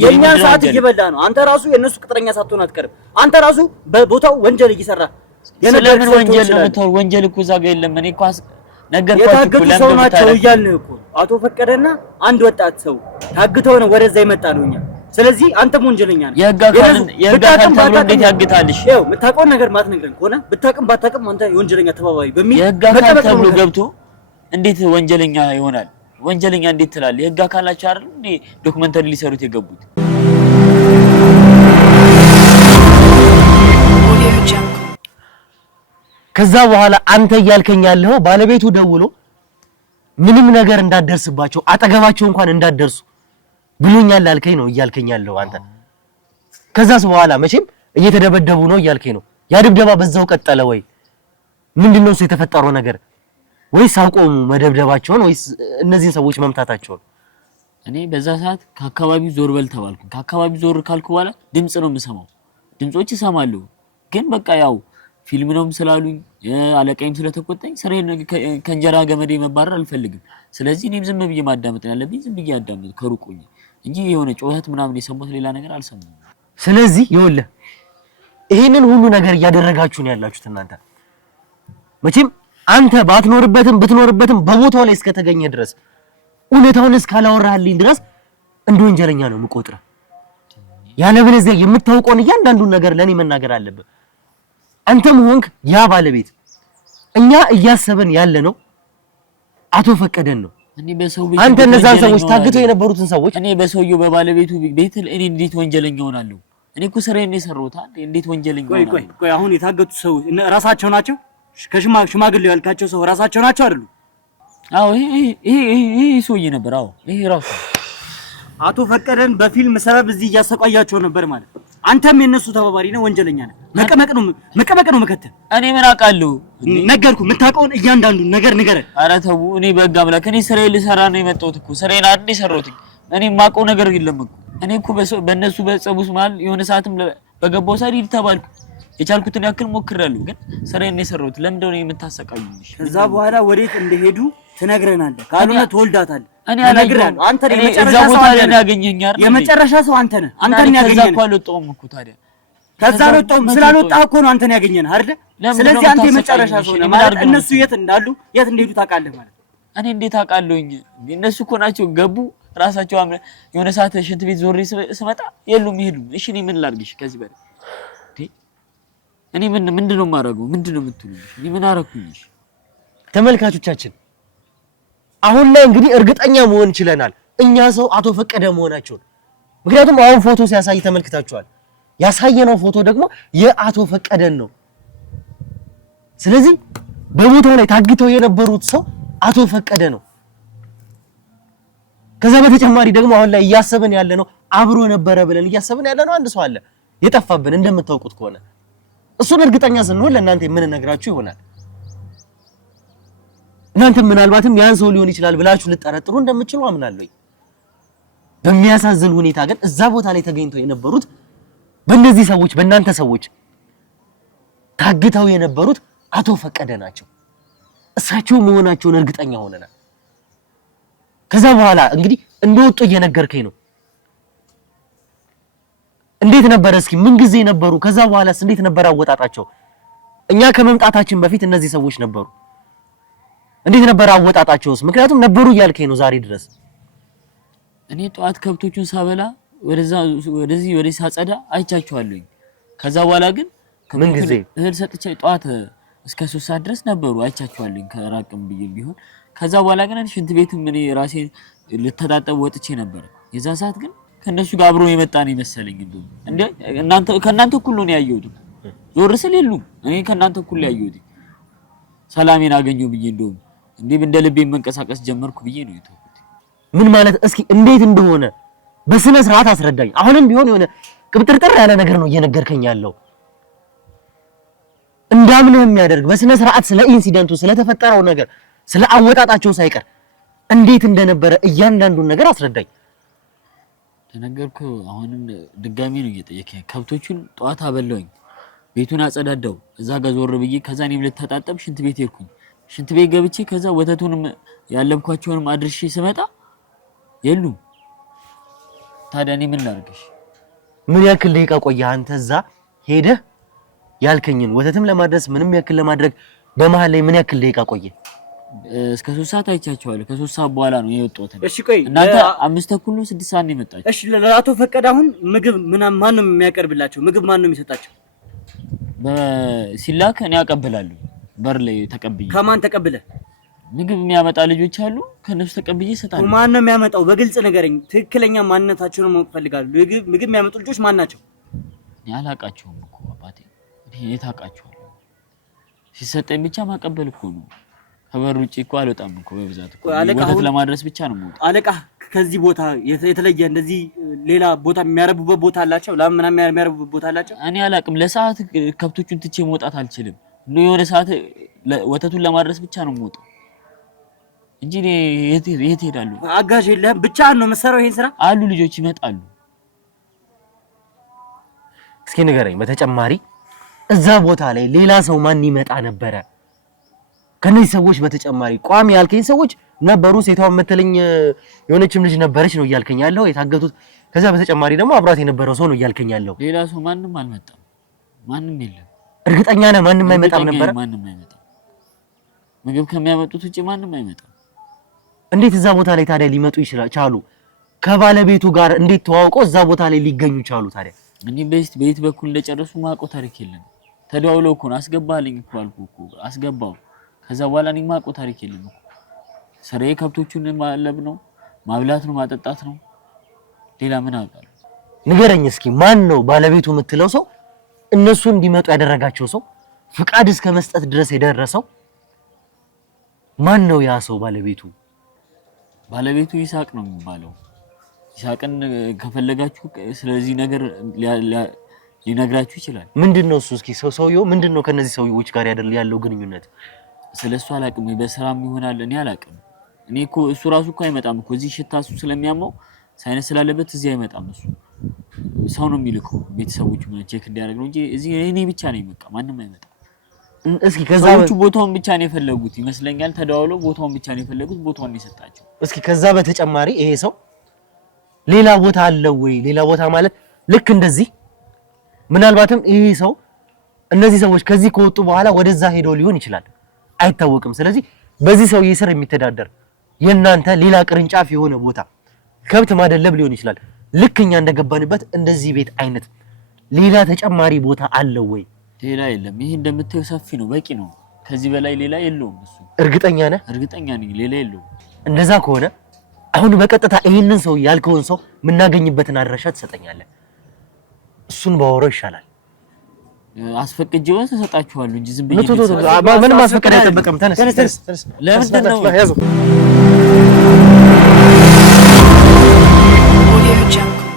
የኛን ሰዓት እየበላ ነው። አንተ ራሱ የነሱ ቅጥረኛ ሳትሆን አትቀርም። አንተ ራሱ በቦታው ወንጀል እየሰራ ስለምን ወንጀል ነው የምታወራው? ወንጀል እኮ እዛ ጋር የለም። እኔ እኮ ነገርኳችሁ እኮ ሰው ናቸው እያልን እኮ አቶ ፈቀደና አንድ ወጣት ሰው ታግተው ነው ወደዛ የመጣ ነው እኛ። ስለዚህ አንተም ወንጀለኛ ነህ። የህግ አካል ተብሎ እንዴት ያግታልሽ? ያው የምታውቀውን ነገር ማትነግረን ከሆነ ብታውቅም ባታውቅም አንተ የወንጀለኛ ተባባሪ በሚል የህግ አካል ተብሎ ገብቶ እንዴት ወንጀለኛ ይሆናል? ወንጀለኛ እንዴት ትላለህ? የህግ አካል ናቸው አይደል እንዴ ዶክመንተሪ ሊሰሩት የገቡት? ከዛ በኋላ አንተ እያልከኝ ያለው ባለቤቱ ደውሎ ምንም ነገር እንዳደርስባቸው አጠገባቸው እንኳን እንዳደርሱ ብሎኛል አልከኝ ነው እያልከኝ ያለው አንተ። ከዛስ በኋላ መቼም እየተደበደቡ ነው እያልከኝ ነው። ያ ድብደባ በዛው ቀጠለ ወይ ምንድነው እሱ የተፈጠረው ነገር? ወይስ አቆሙ መደብደባቸውን ወይስ እነዚህን ሰዎች መምታታቸውን? እኔ በዛ ሰዓት ከአካባቢው ዞር በል ተባልኩ። ከአካባቢው ዞር ካልኩ በኋላ ድምጽ ነው የምሰማው። ድምጾች እሰማለሁ ግን በቃ ያው ፊልም ነውም ስላሉኝ አለቃይም ስለተቆጣኝ ስራዬን ከእንጀራ ገመዴ መባረር አልፈልግም። ስለዚህ እኔም ዝም ብዬ ማዳመጥ ያለብኝ ዝም ብዬ አዳመጥ ከሩቅ ሆኜ እንጂ የሆነ ጩኸት ምናምን የሰማሁት ሌላ ነገር አልሰማሁም። ስለዚህ ይኸውልህ ይሄንን ሁሉ ነገር እያደረጋችሁ ነው ያላችሁት እናንተ። መቼም አንተ ባትኖርበትም ብትኖርበትም በቦታው ላይ እስከተገኘ ድረስ እውነታውን እስካላወራህልኝ ድረስ እንደ ወንጀለኛ ነው የምቆጥረው። ያለበለዚያ የምታውቀውን እያንዳንዱን ነገር ለኔ መናገር አለብህ። አንተም ሆንክ ያ ባለቤት እኛ እያሰበን ያለ ነው አቶ ፈቀደን ነው። እኔ በሰው አንተ እነዛን ሰዎች ታግተው የነበሩትን ሰዎች እኔ በሰውየው በባለቤቱ ቤት እኔ እንዴት ወንጀለኛ ሆናለሁ? እኔ እኮ ስራዬን የሰራሁት እንዴት ወንጀለኛ ሆናለሁ? ቆይ አሁን የታገቱት ሰው ራሳቸው ናቸው? ከሽማግሌው ያልካቸው ሰው ራሳቸው ናቸው አይደሉ? አዎ ይሄ ሰውዬ ነበር። አዎ ይሄ ራሱ አቶ ፈቀደን በፊልም ሰበብ እዚህ እያሰቃያቸው ነበር ማለት ነው። አንተም የነሱ ተባባሪ ነው፣ ወንጀለኛ ነህ። መቀመቅ ነው መከተል። እኔ ምን አውቃለሁ? ነገርኩህ። የምታውቀውን እያንዳንዱን ነገር ንገረን። ኧረ ተው፣ እኔ በሕግ አምላክ እኔ ስራዬን ልሰራ ነው የመጣሁት እኮ ስራዬን አይደል የሰራሁት። እኔ የማውቀው ነገር የለም እኮ። እኔ እኮ በእነሱ በጸቡስ መሀል የሆነ ሰዓትም በገባው ሰዓት ሂድ ተባልኩ። የቻልኩትን ያክል ሞክሬያለሁ፣ ግን ስራዬን ነው የሰራሁት። ለምንድን ነው የምታሰቃዩኝ? ከዛ በኋላ ወዴት እንደሄዱ ትነግረናለህ። ካልሆነ ትወልዳታለህ። እኔ አላየሁም። አንተ የመጨረሻ ሰው ያገኘኝ አይደል? የመጨረሻ ሰው አንተ ነህ። አንተን ያገኘኝ። ከዛ እኮ አልወጣሁም እኮ ታዲያ። ከዛ አልወጣሁም። ስላልወጣህ እኮ ነው አንተን ያገኘን አይደል? ስለዚህ አንተ የመጨረሻ ሰው ነህ ማለት እነሱ የት እንዳሉ የት እንደሄዱ ታውቃለህ ማለት። እኔ እንዴት አውቃለሁኝ? እነሱ እኮ ናቸው ገቡ ራሳቸው። የሆነ ሰዓት ሽንት ቤት ዞሬ ስመጣ የሉም ይሄዱም። እሺ እኔ ምን ላድርግሽ ከዚህ በላይ? እኔ ምንድነው የማደርገው? ምንድነው የምትሉኝ? እኔ ምን አደረኩኝ? ተመልካቾቻችን አሁን ላይ እንግዲህ እርግጠኛ መሆን ይችላል እኛ ሰው አቶ ፈቀደ መሆናቸውን። ምክንያቱም አሁን ፎቶ ሲያሳይ ተመልክታችኋል። ያሳየነው ፎቶ ደግሞ የአቶ ፈቀደን ነው። ስለዚህ በቦታው ላይ ታግተው የነበሩት ሰው አቶ ፈቀደ ነው። ከዛ በተጨማሪ ደግሞ አሁን ላይ እያሰብን ያለ ነው አብሮ ነበረ ብለን እያሰብን ያለ ነው አንድ ሰው አለ የጠፋብን እንደምታውቁት ከሆነ እሱን እርግጠኛ ስንሆን ለእናንተ የምንነግራችሁ ይሆናል። እናንተ ምናልባትም ያን ሰው ሊሆን ይችላል ብላችሁ ልጠረጥሩ እንደምትችሉ አምናለሁ። በሚያሳዝን ሁኔታ ግን እዛ ቦታ ላይ ተገኝተው የነበሩት በእነዚህ ሰዎች በእናንተ ሰዎች ታግተው የነበሩት አቶ ፈቀደ ናቸው። እሳቸው መሆናቸውን እርግጠኛ ሆነናል። ከዛ በኋላ እንግዲህ እንደወጡ እየነገርከኝ ነው። እንዴት ነበር? እስኪ ምን ጊዜ ነበሩ? ከዛ በኋላስ እንዴት ነበር አወጣጣቸው? እኛ ከመምጣታችን በፊት እነዚህ ሰዎች ነበሩ። እንዴት ነበር አወጣጣቸውስ? ምክንያቱም ነበሩ እያልከኝ ነው ዛሬ ድረስ። እኔ ጠዋት ከብቶቹን ሳበላ ወደዚህ ሳጸዳ አይቻቸዋለሁኝ። ከዛ በኋላ ግን ምን ጊዜ እህል ሰጥቼ ጠዋት እስከ 3 ሰዓት ድረስ ነበሩ አይቻቸዋለሁኝ ከራቅም ብዬ ቢሆን። ከዛ በኋላ ግን ሽንት ቤትም እኔ ራሴ ልተጣጠብ ወጥቼ ነበር። የዛ ሰዓት ግን ከነሱ ጋር አብሮ የመጣ ነው መሰለኝ። እንዴ ከእናንተ እኩል ነው ያየሁት። ዞር ስል የሉም። እኔ ከእናንተ እኩል ያየሁት ሰላሜን አገኘሁ ብዬ እንደውም እንዴ እንደ ልቤ መንቀሳቀስ ጀመርኩ ብዬ ነው የተውኩት። ምን ማለት እስኪ እንዴት እንደሆነ በስነ ስርዓት አስረዳኝ። አሁንም ቢሆን የሆነ ቅብጥርጥር ያለ ነገር ነው እየነገርከኝ ያለው። እንዳምነህ የሚያደርግ በስነ ስርዓት ስለ ኢንሲደንቱ ስለተፈጠረው ነገር ስለ አወጣጣቸው ሳይቀር እንዴት እንደነበረ እያንዳንዱን ነገር አስረዳኝ። ተነገርኩ። አሁንም ድጋሚ ነው እየጠየከኝ። ከብቶቹን ጠዋት አበላሁኝ፣ ቤቱን አጸዳዳው፣ እዛ ጋር ዞር ብዬ ከዛ እኔም ልተጣጠብ ሽንት ቤት ሄድኩኝ። ሽንት ቤት ገብቼ ከዛ ወተቱንም ያለብኳቸውንም አድርሼ ስመጣ የሉም። ታዲያ እኔ ምን ላድርግሽ? ምን ያክል ደቂቃ ቆየህ አንተ እዛ ሄደህ ያልከኝን ወተትም ለማድረስ ምንም ያክል ለማድረግ በመሃል ላይ ምን ያክል ደቂቃ ቆየህ? እስከ 3 ሰዓት አይቻቸዋለሁ። ከ3 ሰዓት በኋላ ነው የወጣሁት። እሺ ቆይ እናንተ 5 ተኩል 6 ሰዓት ነው የመጣችው። እሺ ለአቶ ፈቀደ አሁን ምግብ ማን ነው የሚያቀርብላቸው? ምግብ ማን ነው የሚሰጣቸው? ሲላክ እኔ አቀብላለሁ። በር ላይ ተቀብዬ። ከማን ተቀብለ? ምግብ የሚያመጣ ልጆች አሉ፣ ከነሱ ተቀብዬ እሰጣለሁ። ማን ነው የሚያመጣው? በግልጽ ንገረኝ። ትክክለኛ ማንነታቸውን ማወቅ ፈልጋለሁ። ምግብ የሚያመጡ ልጆች ማን ናቸው? እኔ አላውቃቸውም እኮ አባቴ። እኔ የት አውቃቸዋለሁ? ሲሰጠኝ ብቻ ማቀበል እኮ ነው። ከበር ውጪ እኮ አልወጣም እኮ በብዛት እኮ ወተት ለማድረስ ብቻ ነው የምወጣው። አለቃ ከዚህ ቦታ የተለየ እንደዚህ ሌላ ቦታ የሚያረቡበት ቦታ አላቸው? ለምን የሚያረቡበት ቦታ አላቸው? እኔ አላውቅም። ለሰዓት ከብቶቹን ትቼ መውጣት አልችልም። የሆነ ሰዓት ወተቱን ለማድረስ ብቻ ነው የምወጣው። እንጂ የት ሄዳለሁ? አጋዥ የለህም? ብቻህን ነው የምትሰራው ይሄን ስራ? አሉ ልጆች ይመጣሉ። እስኪ ንገረኝ፣ በተጨማሪ እዛ ቦታ ላይ ሌላ ሰው ማን ይመጣ ነበረ? ከነዚህ ሰዎች በተጨማሪ ቋሚ ያልከኝ ሰዎች ነበሩ። ሴቷን መተለኝ የሆነችም ልጅ ነበረች ነው እያልከኝ ያለው የታገቱት። ከዛ በተጨማሪ ደግሞ አብራት የነበረው ሰው ነው እያልከኝ ያለው። ሌላ ሰው ማንም አልመጣም፣ ማንም የለም። እርግጠኛ ነህ? ማንም አይመጣም ነበር? ማንም አይመጣም። ምግብ ከሚያመጡት ውጪ ማንም አይመጣም። እንዴት እዛ ቦታ ላይ ታዲያ ሊመጡ ቻሉ? ከባለቤቱ ጋር እንዴት ተዋውቀው እዛ ቦታ ላይ ሊገኙ ቻሉ ታዲያ? እኔ በየት በኩል እንደጨረሱ ማውቀው ታሪክ የለም። ተደዋውለው እኮ ነው አስገባልኝ እኮ አልኩህ እኮ አስገባው። ከዛ በኋላ እኔ ማውቀው ታሪክ የለም እኮ። ስራዬ ከብቶቹን ማለብ ነው፣ ማብላት ነው፣ ማጠጣት ነው። ሌላ ምን አውቃለሁ? ንገረኝ እስኪ ማን ነው ባለቤቱ የምትለው ሰው እነሱ እንዲመጡ ያደረጋቸው ሰው ፍቃድ እስከ መስጠት ድረስ የደረሰው ማን ነው? ያ ሰው ባለቤቱ ይሳቅ ነው የሚባለው። ይሳቅን ከፈለጋችሁ ስለዚህ ነገር ሊነግራችሁ ይችላል። ምንድነው እሱ? እስኪ ሰውየው ምንድነው ከነዚህ ሰዎች ጋር ያለው ግንኙነት? ስለሱ አላውቅም። በስራም ይሆናል እኔ አላውቅም። እኔ እኮ እሱ ራሱ እኮ አይመጣም እኮ እዚህ ሽታ እሱ ስለሚያመው ሳይነስ ስላለበት እዚህ አይመጣም። እሱ ሰው ነው የሚልከው ቤተሰቦቹ ምን ቼክ እንዲያደርግ ነው እንጂ እዚህ እኔ ብቻ ነኝ። በቃ ማንም አይመጣም። እስኪ ከዛ ሰዎቹ ቦታውን ብቻ ነው የፈለጉት ይመስለኛል። ተደዋውለው ቦታውን ብቻ ነው የፈለጉት፣ ቦታውን ነው የሰጣቸው። እስኪ ከዛ በተጨማሪ ይሄ ሰው ሌላ ቦታ አለው ወይ? ሌላ ቦታ ማለት ልክ እንደዚህ ምናልባትም ይሄ ሰው እነዚህ ሰዎች ከዚህ ከወጡ በኋላ ወደዛ ሄዶ ሊሆን ይችላል፣ አይታወቅም። ስለዚህ በዚህ ሰውዬ ስር የሚተዳደር የእናንተ ሌላ ቅርንጫፍ የሆነ ቦታ ከብት ማደለብ ሊሆን ይችላል። ልክ እኛ እንደገባንበት እንደዚህ ቤት አይነት ሌላ ተጨማሪ ቦታ አለው ወይ? ሌላ የለም። ይሄ እንደምታየው ሰፊ ነው፣ በቂ ነው። ከዚህ በላይ ሌላ የለውም። እሱ እርግጠኛ ነህ? እርግጠኛ ነኝ፣ ሌላ የለውም። እንደዛ ከሆነ አሁን በቀጥታ ይሄንን ሰው ያልከውን ሰው የምናገኝበትን አድራሻ ትሰጠኛለህ? እሱን ባወራው ይሻላል። አስፈቅጄው ተሰጣችኋለሁ እንጂ ዝም ብዬ ምንም ማስፈቀድ አይጠበቅም። ተነስ። ለምንድን ነው